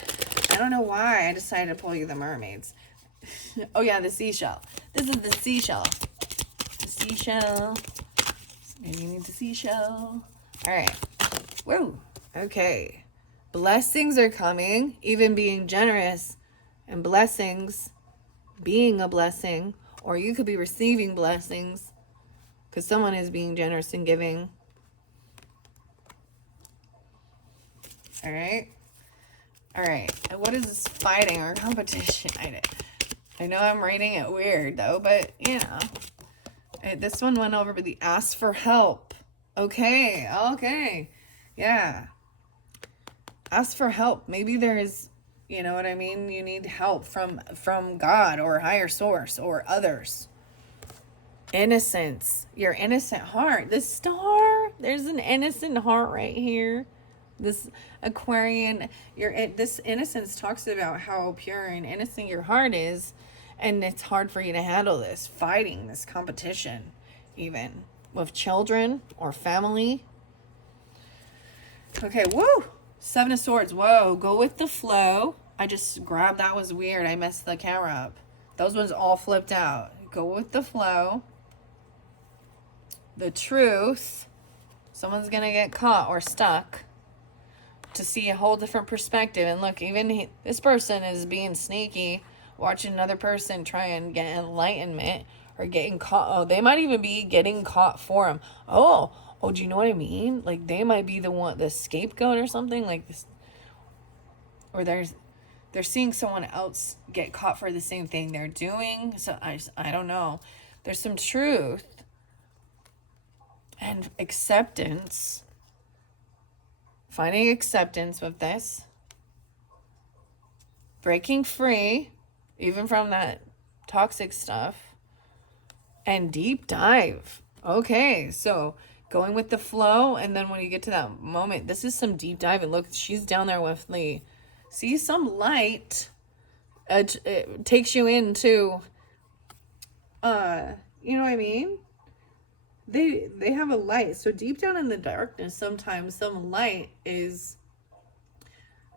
I don't know why I decided to pull you the mermaids. Oh yeah, the seashell. This is the seashell. The seashell. Maybe you need the seashell. All right. Whoa. Okay. Blessings are coming. Even being generous, and blessings being a blessing, or you could be receiving blessings because someone is being generous and giving. All right. All right. And what is this fighting or competition? I know I'm reading it weird though, but this one went over, but the ask for help. Okay. Yeah. Ask for help. Maybe there is, you know what I mean? You need help from God or higher source or others. Innocence. Your innocent heart. The star. There's an innocent heart right here. This Aquarian, this innocence talks about how pure and innocent your heart is, and it's hard for you to handle this fighting, this competition, even with children or family. Okay, woo! 7 of Swords. Whoa, go with the flow. I just grabbed, that was weird. I messed the camera up. Those ones all flipped out. Go with the flow. The truth. Someone's gonna get caught or stuck. To see a whole different perspective. And look, even this person is being sneaky watching another person try and get enlightenment or getting caught. Oh, they might even be getting caught for them. Oh, do you know what I mean? Like they might be the scapegoat or something like this, or they're seeing someone else get caught for the same thing they're doing. So I don't know. There's some truth and acceptance. Finding acceptance with this. Breaking free, even from that toxic stuff. And deep dive. Okay, so going with the flow, and then when you get to that moment, this is some deep dive. And look, she's down there with Lee. See some light. It takes you into, you know what I mean? They have a light. So deep down in the darkness, sometimes some light is,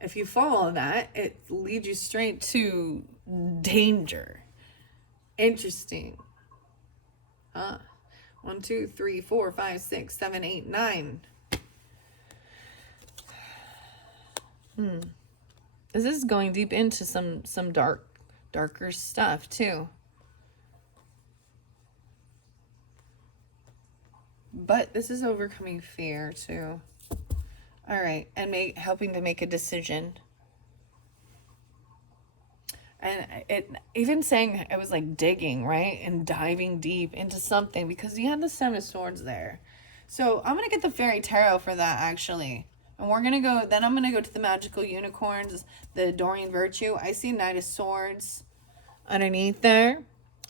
if you follow that, it leads you straight to danger. Interesting. 1, 2, 3, 4, 5, 6, 7, 8, 9. This is going deep into some darker stuff too. But this is overcoming fear too. All right, and helping to make a decision. And it even saying it was like digging, right? And diving deep into something, because you had the 7 of Swords there. So I'm going to get the Fairy Tarot for that, actually. And we're going to go, then I'm going to go to the Magical Unicorns, the Dorian Virtue. I see Knight of Swords underneath there.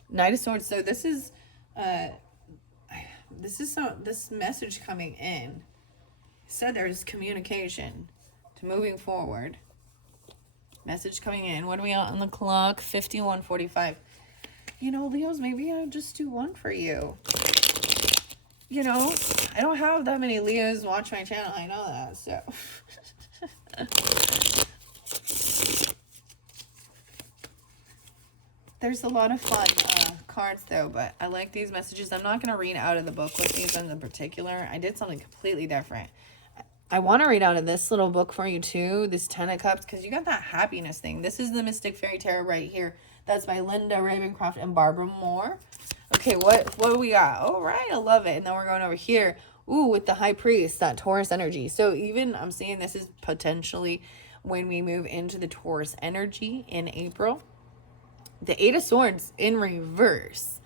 Knight of Swords. So this is this message coming in. It said there's communication to moving forward. Message coming in. What are we on the clock? 51:45. You know, Leos, maybe I'll just do one for you. You know, I don't have that many Leos watch my channel. I know that, so. There's a lot of fun cards, though, but I like these messages. I'm not going to read out of the book with these ones in particular. I did something completely different. I want to read out of this little book for you, too, this 10 of Cups, because you got that happiness thing. This is the Mystic Fairy Tarot right here. That's by Linda Ravencroft and Barbara Moore. Okay, what do we got? All right, I love it. And then we're going over here. Ooh, with the High Priest, that Taurus energy. So even I'm seeing this is potentially when we move into the Taurus energy in April. The 8 of Swords in reverse.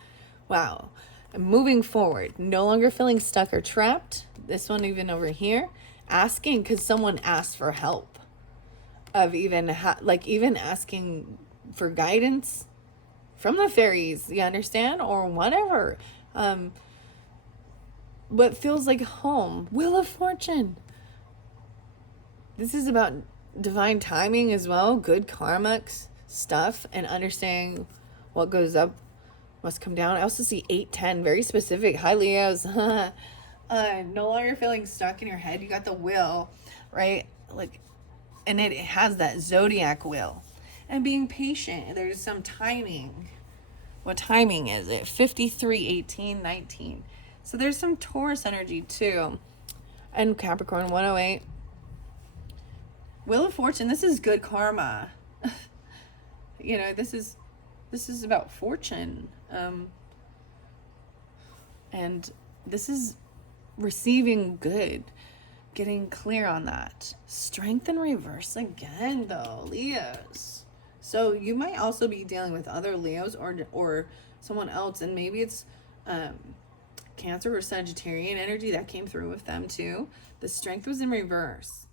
Wow. Moving forward. No longer feeling stuck or trapped. This one even over here. Asking because someone asked for help. Of even, even asking for guidance from the fairies. You understand? Or whatever. What feels like home. Wheel of Fortune. This is about divine timing as well. Good karmics stuff, and understanding what goes up must come down. I also see 8-10, very specific. Hi, Leos. No longer feeling stuck in your head. You got the wheel, right? Like, and it has that zodiac wheel. And being patient. There's some timing. What timing is it? 53, 18, 19. So there's some Taurus energy too. And Capricorn 108. Wheel of Fortune. This is good karma. You know, this is about fortune. And this is receiving good. Getting clear on that. Strength in reverse again, though, Leos. So you might also be dealing with other Leos or someone else, and maybe it's Cancer or Sagittarian energy that came through with them too. The strength was in reverse.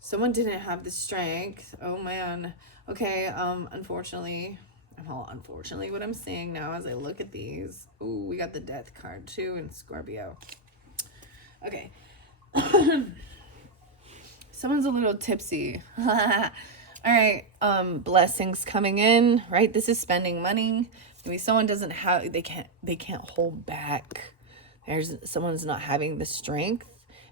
Someone didn't have the strength. Oh man. Okay, unfortunately, what I'm seeing now as I look at these. Ooh, we got the Death card too in Scorpio. Okay. Someone's a little tipsy. All right, blessings coming in, right? This is spending money. Maybe someone doesn't have, they can't hold back. Someone's not having the strength,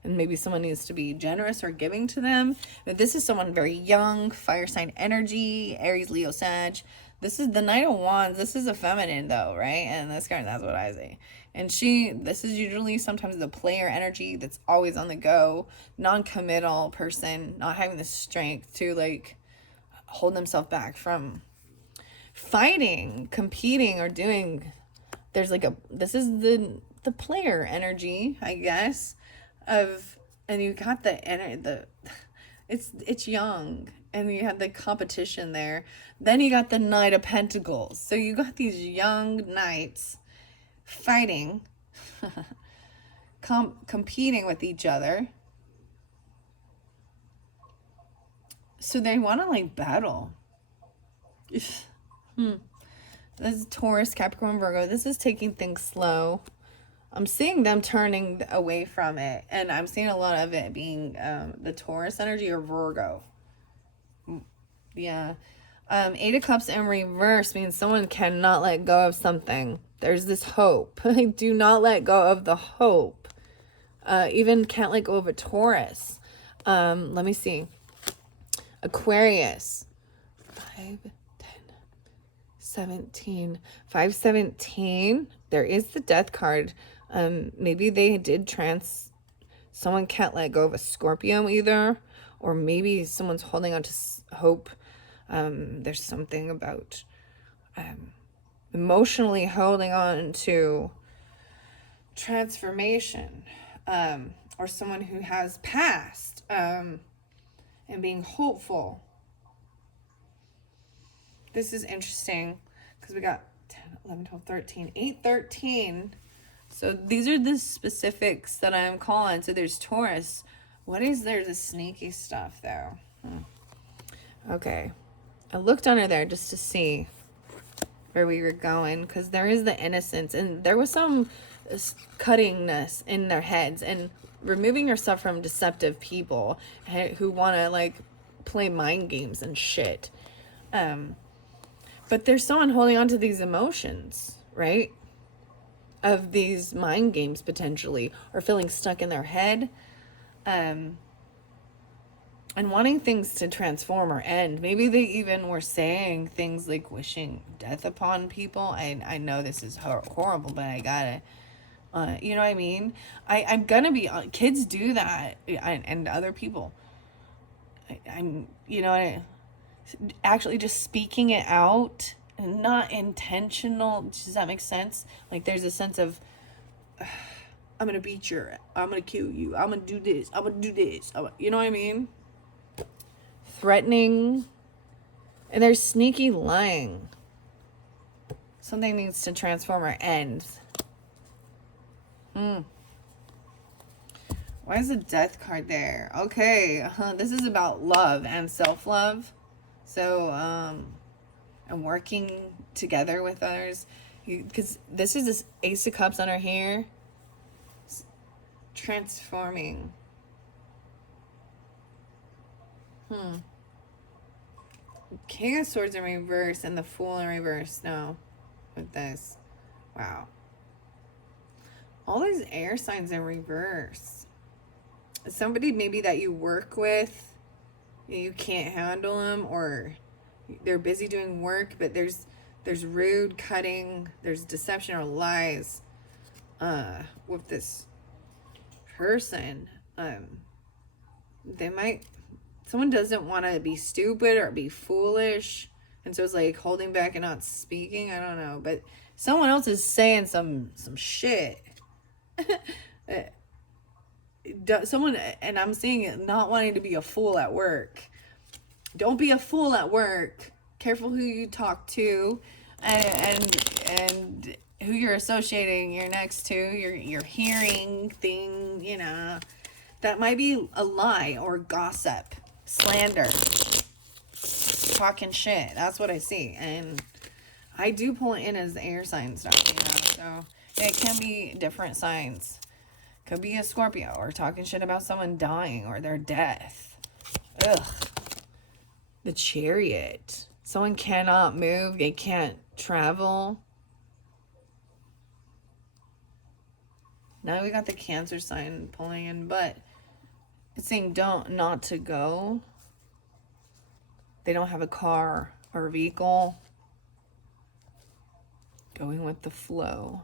and maybe someone needs to be generous or giving to them. But this is someone very young, fire sign energy, Aries, Leo, Sag. This is the Knight of Wands. This is a feminine though, right? And this card, that's what I say. And this is usually sometimes the player energy that's always on the go, non-committal person, not having the strength to like hold themselves back from fighting, competing, or doing. There's like this is the player energy, I guess, of, and you got it's young, and you had the competition there. Then you got the Knight of Pentacles. So you got these young knights fighting, competing with each other. So they want to like battle. This is Taurus, Capricorn, Virgo. This is taking things slow. I'm seeing them turning away from it, and I'm seeing a lot of it being the Taurus energy or Virgo. Yeah. Eight of Cups in reverse means someone cannot let go of something. There's this hope. Do not let go of the hope. Even can't let go of a Taurus. Let me see. Aquarius. 5, 10, 17. 5, 17. There is the Death card. Maybe they did someone can't let go of a Scorpio either, or maybe someone's holding on to hope. There's something about emotionally holding on to transformation, or someone who has passed, and being hopeful. This is interesting because we got 10, 11, 12, 13, 8, 13. So these are the specifics that I'm calling. So there's Taurus. What is there, the sneaky stuff though? Okay. I looked under there just to see where we were going, because there is the innocence, and there was some cuttingness in their heads, and removing yourself from deceptive people who want to like play mind games and shit. But there's someone holding on to these emotions, right? Of these mind games potentially, or feeling stuck in their head, and wanting things to transform or end. Maybe they even were saying things like wishing death upon people. I know this is horrible, but I gotta, you know what I mean? I'm gonna be, kids do that, and other people. I'm, you know, actually just speaking it out, and not intentional. Does that make sense? Like there's a sense of, I'm gonna beat you, I'm gonna kill you, I'm gonna do this, I'm gonna do this, you know what I mean? Threatening, and there's sneaky lying. Something needs to transform or end. Why is the Death card there? Okay, this is about love and self-love. So, and working together with others. Because this is this Ace of Cups under here. Transforming. King of Swords in reverse and the Fool in reverse. No, with this. Wow. All these air signs in reverse. Somebody maybe that you work with, you can't handle them, or they're busy doing work, but there's rude cutting, there's deception or lies with this person. Someone doesn't want to be stupid or be foolish, and so it's like holding back and not speaking. I don't know, but someone else is saying some shit. Someone, and I'm seeing it, not wanting to be a fool at work. Don't be a fool at work. Careful who you talk to, and who you're associating you're next to, your hearing thing, you know. That might be a lie or gossip, slander, talking shit. That's what I see. And I do pull it in as the air sign stuff, you know. So it can be different signs. Could be a Scorpio, or talking shit about someone dying or their death. Ugh. The Chariot. Someone cannot move. They can't travel. Now we got the Cancer sign pulling in, but it's saying not to go. They don't have a car or a vehicle. Going with the flow.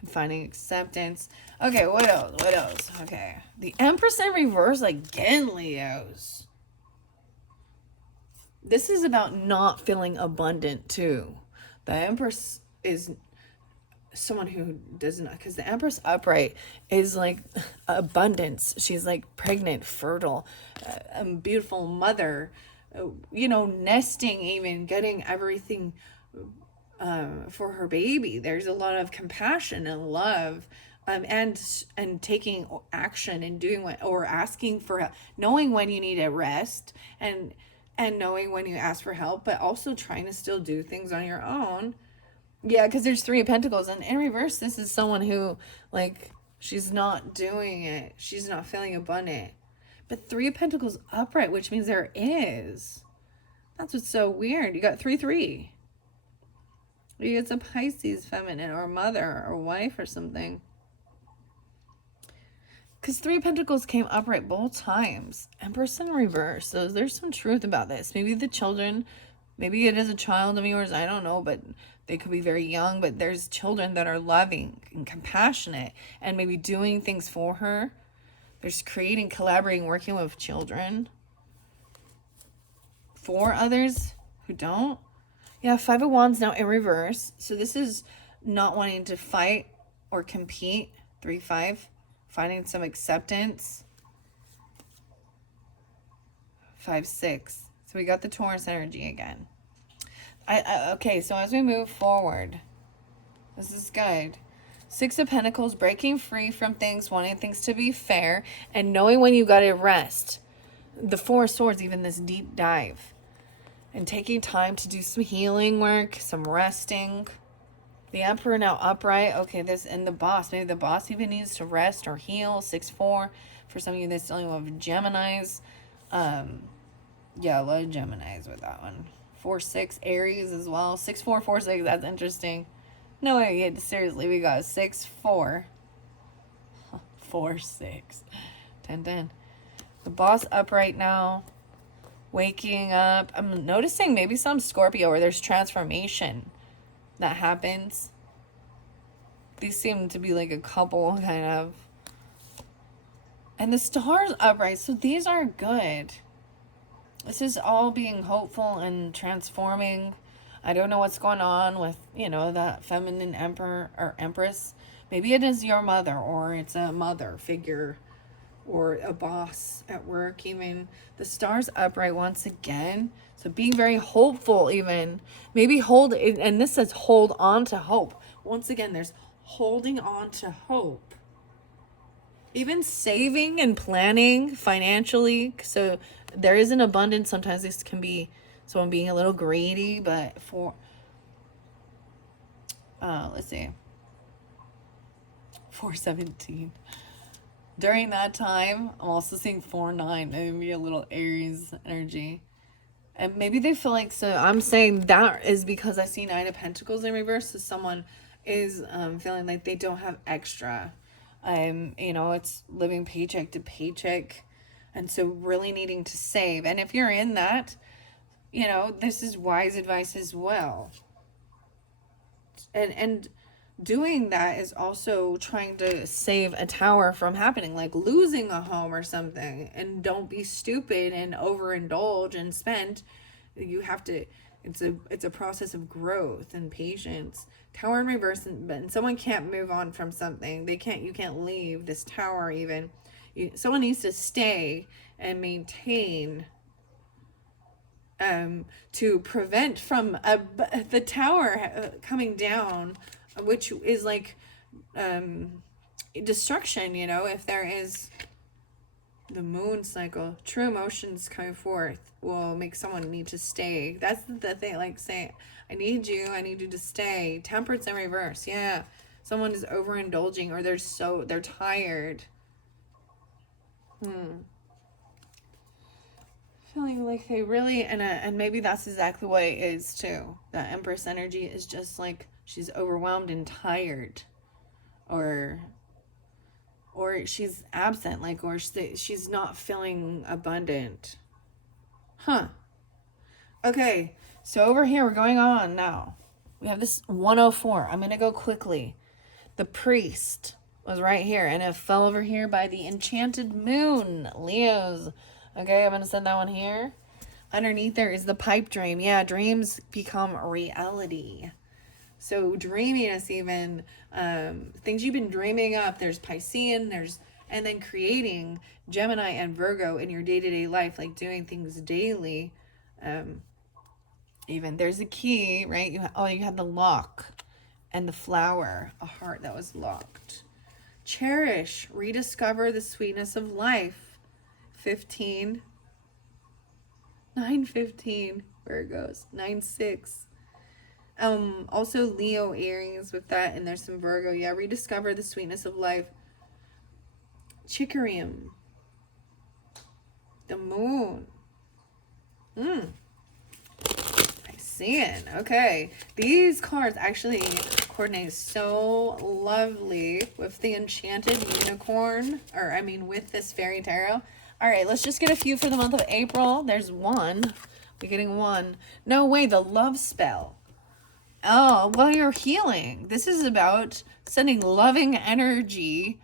And finding acceptance. Okay, what else? What else? Okay. The Empress in reverse again, Leos. this is about not feeling abundant too. The Empress is someone who does not, because the Empress upright is like abundance. She's like pregnant, fertile, a beautiful mother, nesting, even getting everything for her baby. There's a lot of compassion and love, and taking action and doing what, or asking for help, knowing when you need a rest, and knowing when you ask for help, but also trying to still do things on your own. Yeah, because there's Three of Pentacles, and in reverse, this is someone who, like, she's not doing it. She's not feeling abundant. But Three of Pentacles upright, which means there is. That's what's so weird. You got 3-3. You get a Pisces feminine, or mother, or wife, or something. Because Three of Pentacles came upright both times. Empress in reverse. So there's some truth about this. Maybe the children, maybe it is a child of yours, I don't know, but they could be very young, but there's children that are loving and compassionate and maybe doing things for her. There's creating, collaborating, working with children for others who don't. Yeah, Five of Wands now in reverse. So this is not wanting to fight or compete. 3-5. Finding some acceptance. 5-6. So we got the Taurus energy again. Okay, so as we move forward, this is good. Six of Pentacles, breaking free from things, wanting things to be fair, and knowing when you got to rest. The Four of Swords, even this deep dive. And taking time to do some healing work, some resting. The Emperor now upright. Okay, this, and the Boss. Maybe the Boss even needs to rest or heal. 6-4. For some of you that's dealing with Geminis. Yeah, a lot of Geminis with that one. 4-6, Aries as well. 6-4, 4-6, that's interesting. No way, seriously, we got 6-4. 4-6. 10-10. The Boss upright now. Waking up. I'm noticing maybe some Scorpio where there's transformation that happens. These seem to be like a couple, kind of. And the Stars upright. So these are good. This is all being hopeful and transforming. I don't know what's going on with, that feminine emperor or empress. Maybe it is your mother, or it's a mother figure, or a boss at work even. The Stars upright once again. So being very hopeful even. Maybe and this says hold on to hope. Once again, there's holding on to hope. Even saving and planning financially. So there is an abundance. Sometimes this can be someone being a little greedy, but let's see. 4-17. During that time, I'm also seeing 4-9. Maybe a little Aries energy. And maybe they feel like, so I'm saying that is because I see 9 of Pentacles in reverse. So someone is feeling like they don't have extra. It's living paycheck to paycheck. And so really needing to save. And if you're in that, this is wise advice as well. And doing that is also trying to save a tower from happening, like losing a home or something. And don't be stupid and overindulge and spend. You have to, it's a process of growth and patience. Tower in reverse, and someone can't move on from something. You can't leave this tower even. Someone needs to stay and maintain to prevent from the tower coming down, which is like destruction, if there is the moon cycle. True emotions coming forth will make someone need to stay. That's the thing, like saying, I need you to stay. Temperance in reverse. Yeah. Someone is overindulging, or they're tired. Feeling like they really, and maybe that's exactly what it is too. That Empress energy is just like she's overwhelmed and tired, or she's absent, like, or she's not feeling abundant. Okay, so over here we're going on now. We have this 104. I'm gonna go quickly. The Priest was right here, and it fell over here by the Enchanted Moon, Leos. Okay, I'm going to send that one here. Underneath there is the pipe dream. Yeah, dreams become reality. So dreaminess, even things you've been dreaming up. There's Piscean. And then creating Gemini and Virgo in your day-to-day life, like doing things daily. Even there's a key, right? You had the lock and the flower, a heart that was locked. Cherish, rediscover the sweetness of life. 15. 9:15. Virgos. 9:6. Also Leo, Aries with that, and there's some Virgo. Yeah, rediscover the sweetness of life. Chickerium. The moon. Piscean. Okay. These cards actually coordinate so lovely with the Enchanted Unicorn, with this Fairy Tarot. All right, let's just get a few for the month of April. There's one. We're getting one. No way, the love spell. Oh, well, you're healing. This is about sending loving energy.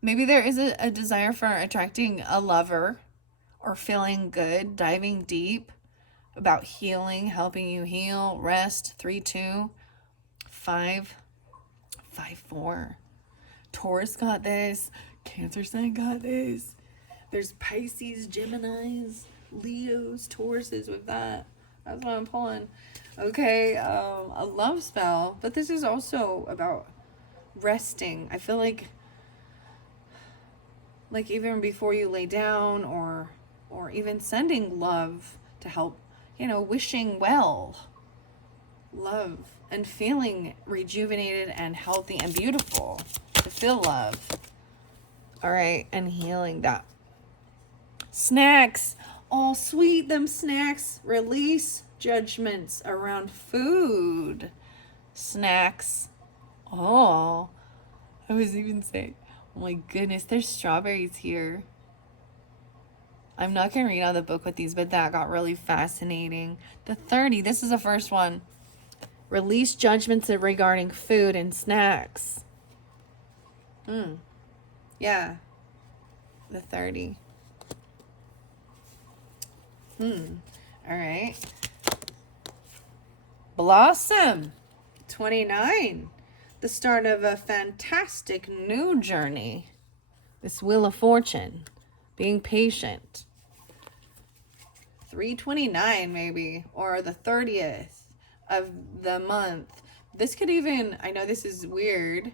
Maybe there is a desire for attracting a lover or feeling good, diving deep, about healing, helping you heal, rest. 3-2, 5, 5-4. Taurus got this. Cancer sign got this. There's Pisces, Geminis, Leos, Tauruses with that. That's what I'm pulling. Okay, a love spell. But this is also about resting. I feel like even before you lay down or even sending love to help, wishing well. Love and feeling rejuvenated and healthy and beautiful. To feel love. All right, and healing that. Snacks. Oh, sweet, them snacks. Release judgments around food. Snacks. Oh, I was even saying, oh my goodness, there's strawberries here. I'm not going to read out the book with these, but that got really fascinating. The 30, this is the first one. Release judgments regarding food and snacks. Yeah. The 30. All right. Blossom. 29. The start of a fantastic new journey. This Wheel of Fortune. Being patient. 3/29 maybe. Or the 30th of the month. This could even, I know this is weird.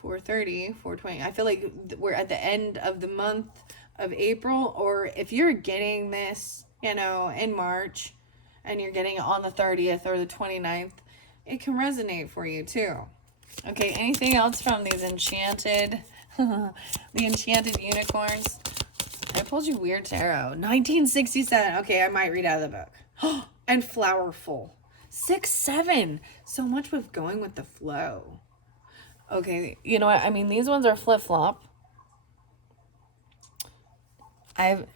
4:30, 4:20. I feel like we're at the end of the month of April, or if you're getting this, in March, and you're getting it on the 30th or the 29th, it can resonate for you too. Okay, anything else from these Enchanted, the Enchanted Unicorns? I pulled you Weird Tarot. 1967. Okay, I might read out of the book. And Flowerful. 6-7. So much with going with the flow. Okay, you know what? These ones are flip-flop.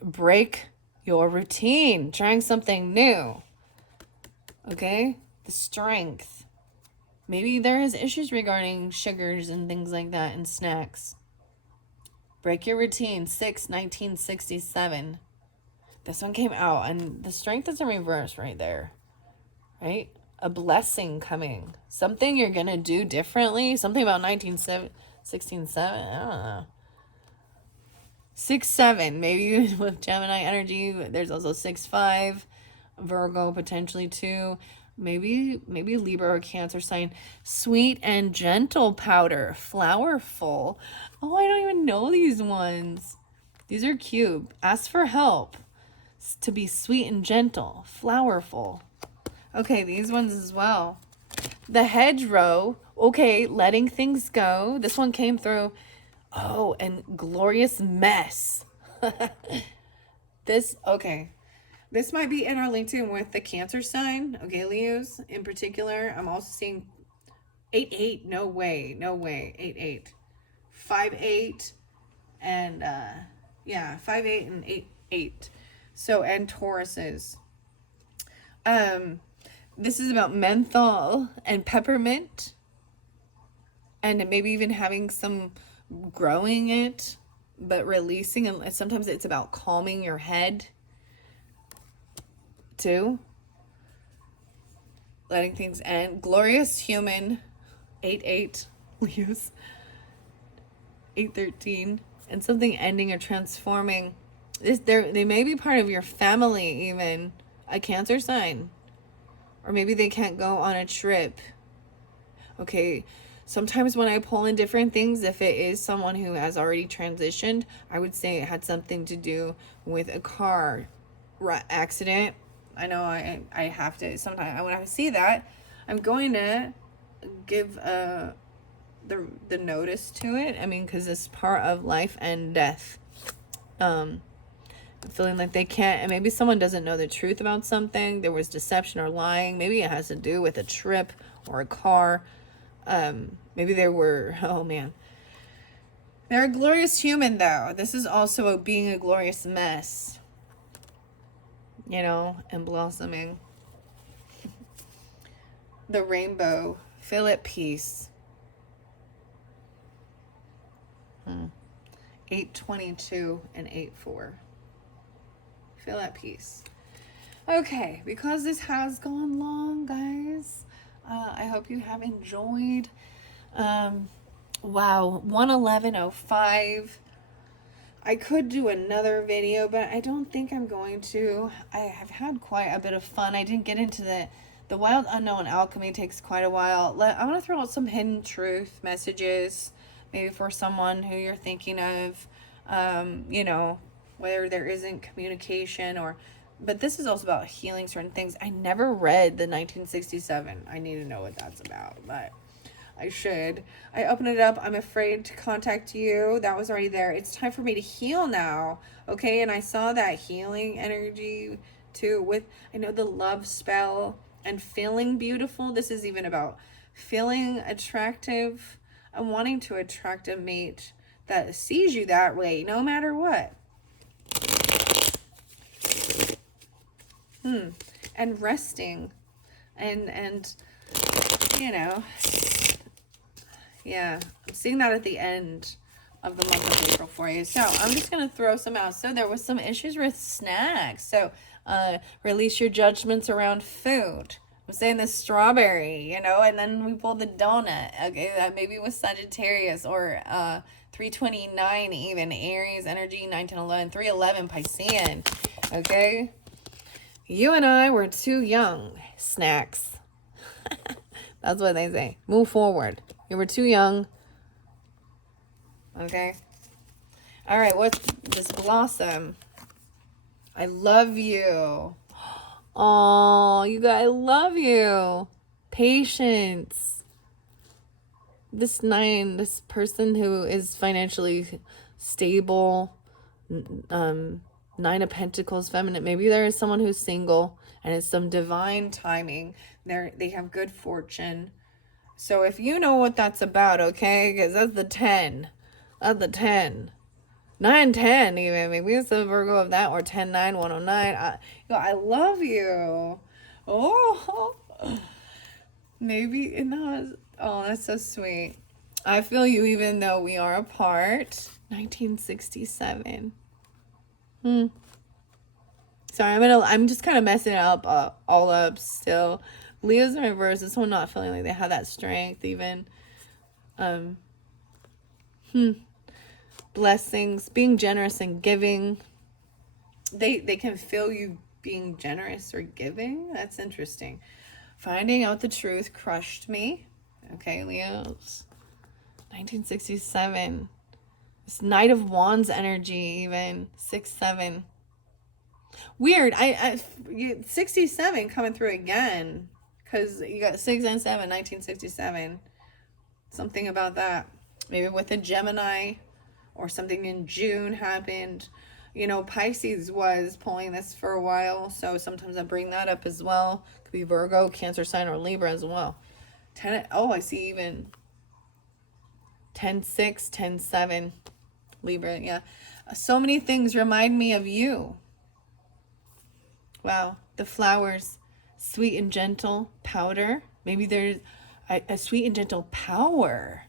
Break your routine. Trying something new. Okay? The Strength. Maybe there is issues regarding sugars and things like that and snacks. Break your routine. 1967. This one came out, and the Strength is in reverse right there. Right? A blessing coming. Something you're going to do differently. Something about 1967. I don't know. 6-7. Maybe with Gemini energy. There's also 6-5. Virgo potentially too. Maybe Libra or Cancer sign. Sweet and gentle powder. Flowerful. Oh, I don't even know these ones. These are cute. Ask for help. To be sweet and gentle. Flowerful. Okay, these ones as well. The Hedgerow. Okay, letting things go. This one came through. Oh, and Glorious Mess. Okay. This might be in our LinkedIn with the Cancer sign. Okay, Leos in particular. I'm also seeing 8-8. No way. 8-8. 5-8. And, 5-8 and 8-8. So, and Tauruses. This is about menthol and peppermint. And maybe even having some growing it, but releasing. And sometimes it's about calming your head. too. Letting things end. Glorious human, 8-8, Leos, 8-13, and something ending or transforming. They may be part of your family, even a Cancer sign, or maybe they can't go on a trip. Okay, sometimes when I pull in different things, if it is someone who has already transitioned, I would say it had something to do with a car accident. I know I have to, sometimes when I see that, I'm going to give the notice to it. I mean, because it's part of life and death. Feeling like they can't, and maybe someone doesn't know the truth about something. There was deception or lying. Maybe it has to do with a trip or a car. Maybe there were, oh man. They're a glorious human, though. This is also being a glorious mess, you know, and blossoming. The rainbow, feel at peace. 8-22 and 8-4. Feel at peace. Okay, because this has gone long, guys, I hope you have enjoyed. Wow, 111.05. I could do another video, but I don't think I'm going to. I have had quite a bit of fun. I didn't get into the wild unknown alchemy. Takes quite a while. I want to throw out some hidden truth messages, maybe for someone who you're thinking of, you know, whether there isn't communication or, but this is also about healing certain things. I never read the 1967. I need to know what that's about, but I should. I open it up. I'm afraid to contact you. That was already there. It's time for me to heal now. Okay. And I saw that healing energy too with, I know, the love spell and feeling beautiful. This is even about feeling attractive and wanting to attract a mate that sees you that way, no matter what. And resting and you know, yeah, I'm seeing that at the end of the month of April for you. So I'm just going to throw some out. So there was some issues with snacks. So release your judgments around food. I'm saying the strawberry, you know, and then we pulled the donut. Okay, that maybe was Sagittarius or 329 even. Aries energy, 1911, 311 Piscean. Okay. You and I were too young. Snacks. That's what they say. Move forward. You were too young. Okay. All right. What's this blossom? I love you. Oh, you guys, I love you. Patience. This person who is financially stable, 9 of Pentacles, feminine. Maybe there is someone who's single and it's some divine timing. They have good fortune. So if you know what that's about, okay, because that's the 10. That's the 10. 9-10 even. Maybe it's a Virgo of that, or 10-9, 109. I love you. Oh, maybe, no, oh, that's so sweet. I feel you even though we are apart. 1967. Sorry, I'm just kind of messing it up, all up still. Leo's in reverse. This one not feeling like they have that strength even. Blessings, being generous and giving. They can feel you being generous or giving. That's interesting. Finding out the truth crushed me. Okay, Leos. 1967. This Knight of Wands energy even. 6-7. Weird. 67 coming through again. Because you got 6 and 7, 1967. Something about that. Maybe with a Gemini or something in June happened. You know, Pisces was pulling this for a while. So sometimes I bring that up as well. Could be Virgo, Cancer sign, or Libra as well. I see even 10-6, 10-7. Libra, yeah. So many things remind me of you. Wow. The flowers. Sweet and gentle powder. Maybe there's a sweet and gentle power.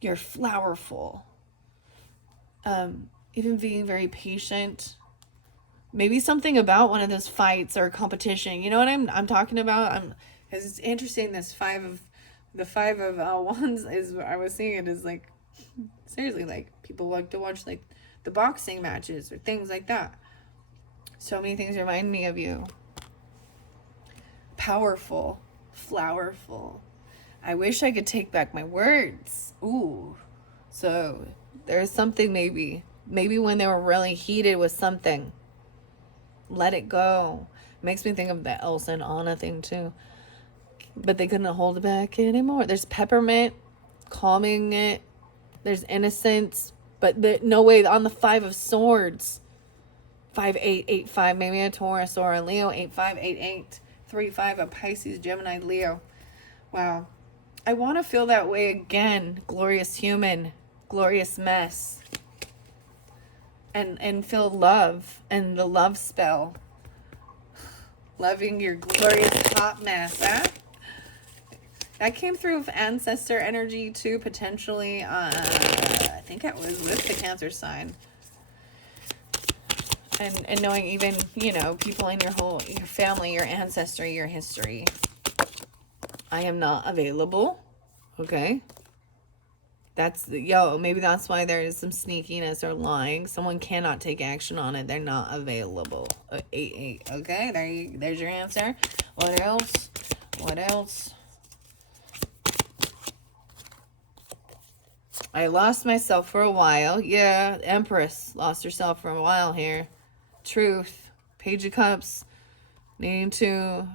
You're flowerful. Even being very patient. maybe something about one of those fights or competition. You know what I'm talking about? Because it's interesting. This five of wands is, I was seeing it as like, seriously, like people like to watch like the boxing matches or things like that. So many things remind me of you. Powerful, flowerful. I wish I could take back my words. Ooh. So there's something maybe when they were really heated with something. Let it go. Makes me think of the Elsa and Anna thing too. But they couldn't hold it back anymore. There's peppermint, calming it. There's innocence. But no way, on the 5 of Swords. 5885, maybe a Taurus or a Leo. 8588. 35, a Pisces, Gemini, Leo. Wow. I want to feel that way again. Glorious human. Glorious mess. And feel love and the love spell. Loving your glorious hot mess, huh? That came through with ancestor energy too, potentially. I think it was with the Cancer sign. And knowing even, you know, people in your family, your ancestry, your history. I am not available. Okay. Maybe that's why there is some sneakiness or lying. Someone cannot take action on it. They're not available. 8. Okay, there's your answer. What else? What else? I lost myself for a while. Yeah, Empress lost herself for a while here. Truth. Page of Cups. Needing to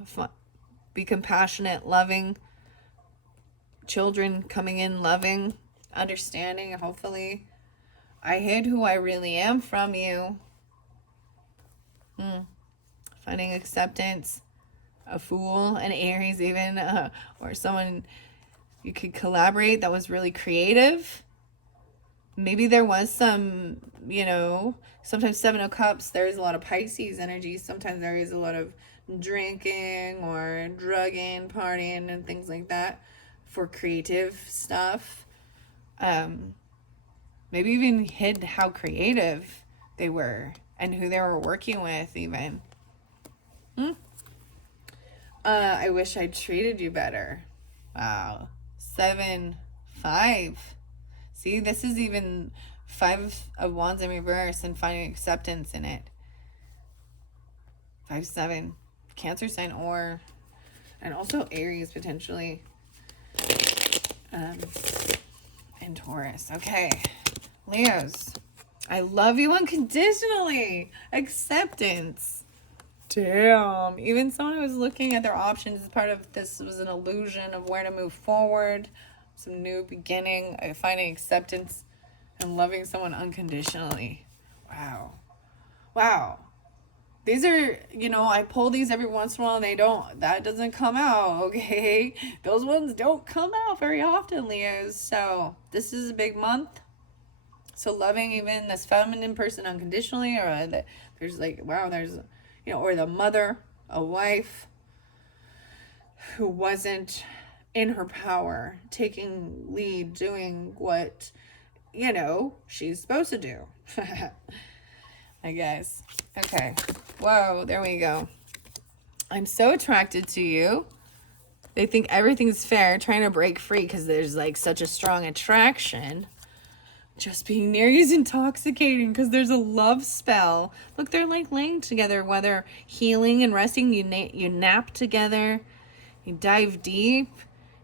be compassionate, loving. Children coming in, loving. Understanding, hopefully. I hid who I really am from you. Finding acceptance. A Fool, an Aries even, or someone you could collaborate that was really creative. Maybe there was some, you know, sometimes 7 of Cups, there's a lot of Pisces energy. Sometimes there is a lot of drinking or drugging, partying, and things like that for creative stuff. Maybe even hid how creative they were and who they were working with even. I wish I treated you better. Wow. 7, 5. See, this is even 5 of Wands in reverse and finding acceptance in it. 5, 7. Cancer sign and also Aries potentially. And Taurus. Okay. Leos. I love you unconditionally. Acceptance. Damn. Even someone who was looking at their options as part of this was an illusion of where to move forward. Some new beginning. Finding acceptance and loving someone unconditionally. Wow. Wow. These are, you know, I pull these every once in a while and that doesn't come out, okay? Those ones don't come out very often, Leos. So this is a big month. So loving even this feminine person unconditionally, or that there's like, wow, there's, you know, or the mother, a wife who wasn't in her power, taking lead, doing what, you know, she's supposed to do. I guess. Okay. Whoa, there we go. I'm so attracted to you. They think everything's fair, trying to break free because there's like such a strong attraction. Just being near you is intoxicating because there's a love spell. Look, they're like laying together, whether healing and resting. You nap together. You dive deep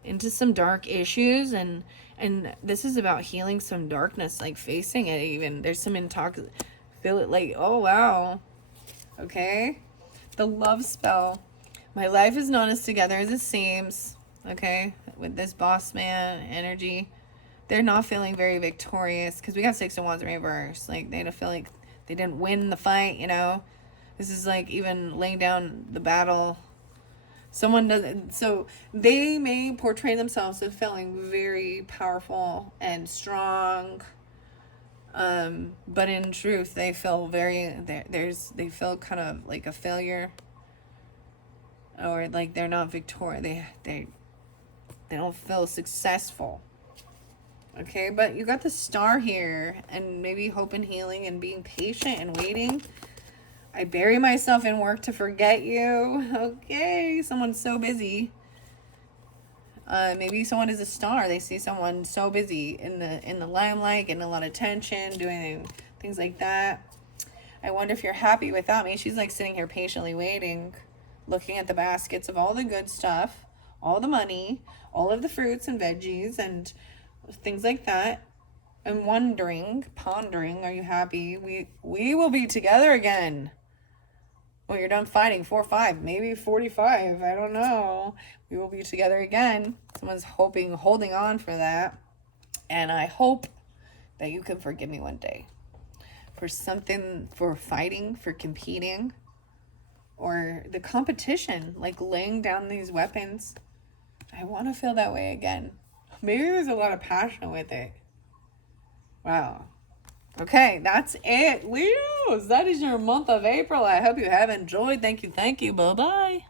into some dark issues, and this is about healing some darkness, like facing it. Even there's some feel it like, oh wow, okay. The love spell. My life is not as together as it seems. Okay, with this boss man energy. They're not feeling very victorious because we got 6 of Wands in reverse. Like, they don't feel like they didn't win the fight, you know? This is like even laying down the battle. Someone doesn't, so they may portray themselves as feeling very powerful and strong. But in truth, they feel they feel kind of like a failure. Or like they're not victorious. They don't feel successful. Okay, but you got the Star here, and maybe hope and healing and being patient and waiting. I bury myself in work to forget you. Okay, someone's so busy. Maybe someone is a star. They see someone so busy in the limelight, getting a lot of attention, doing things like that. I wonder if you're happy without me. She's like sitting here patiently waiting, looking at the baskets of all the good stuff, all the money, all of the fruits and veggies and things like that. And wondering, pondering, are you happy? We will be together again. When you're done fighting, 4-5, maybe 45, I don't know. We will be together again. Someone's holding on for that. And I hope that you can forgive me one day. For something, for fighting, for competing. Or the competition, like laying down these weapons. I want to feel that way again. Maybe there's a lot of passion with it. Wow. Okay, that's it. Leos, that is your month of April. I hope you have enjoyed. Thank you. Bye-bye.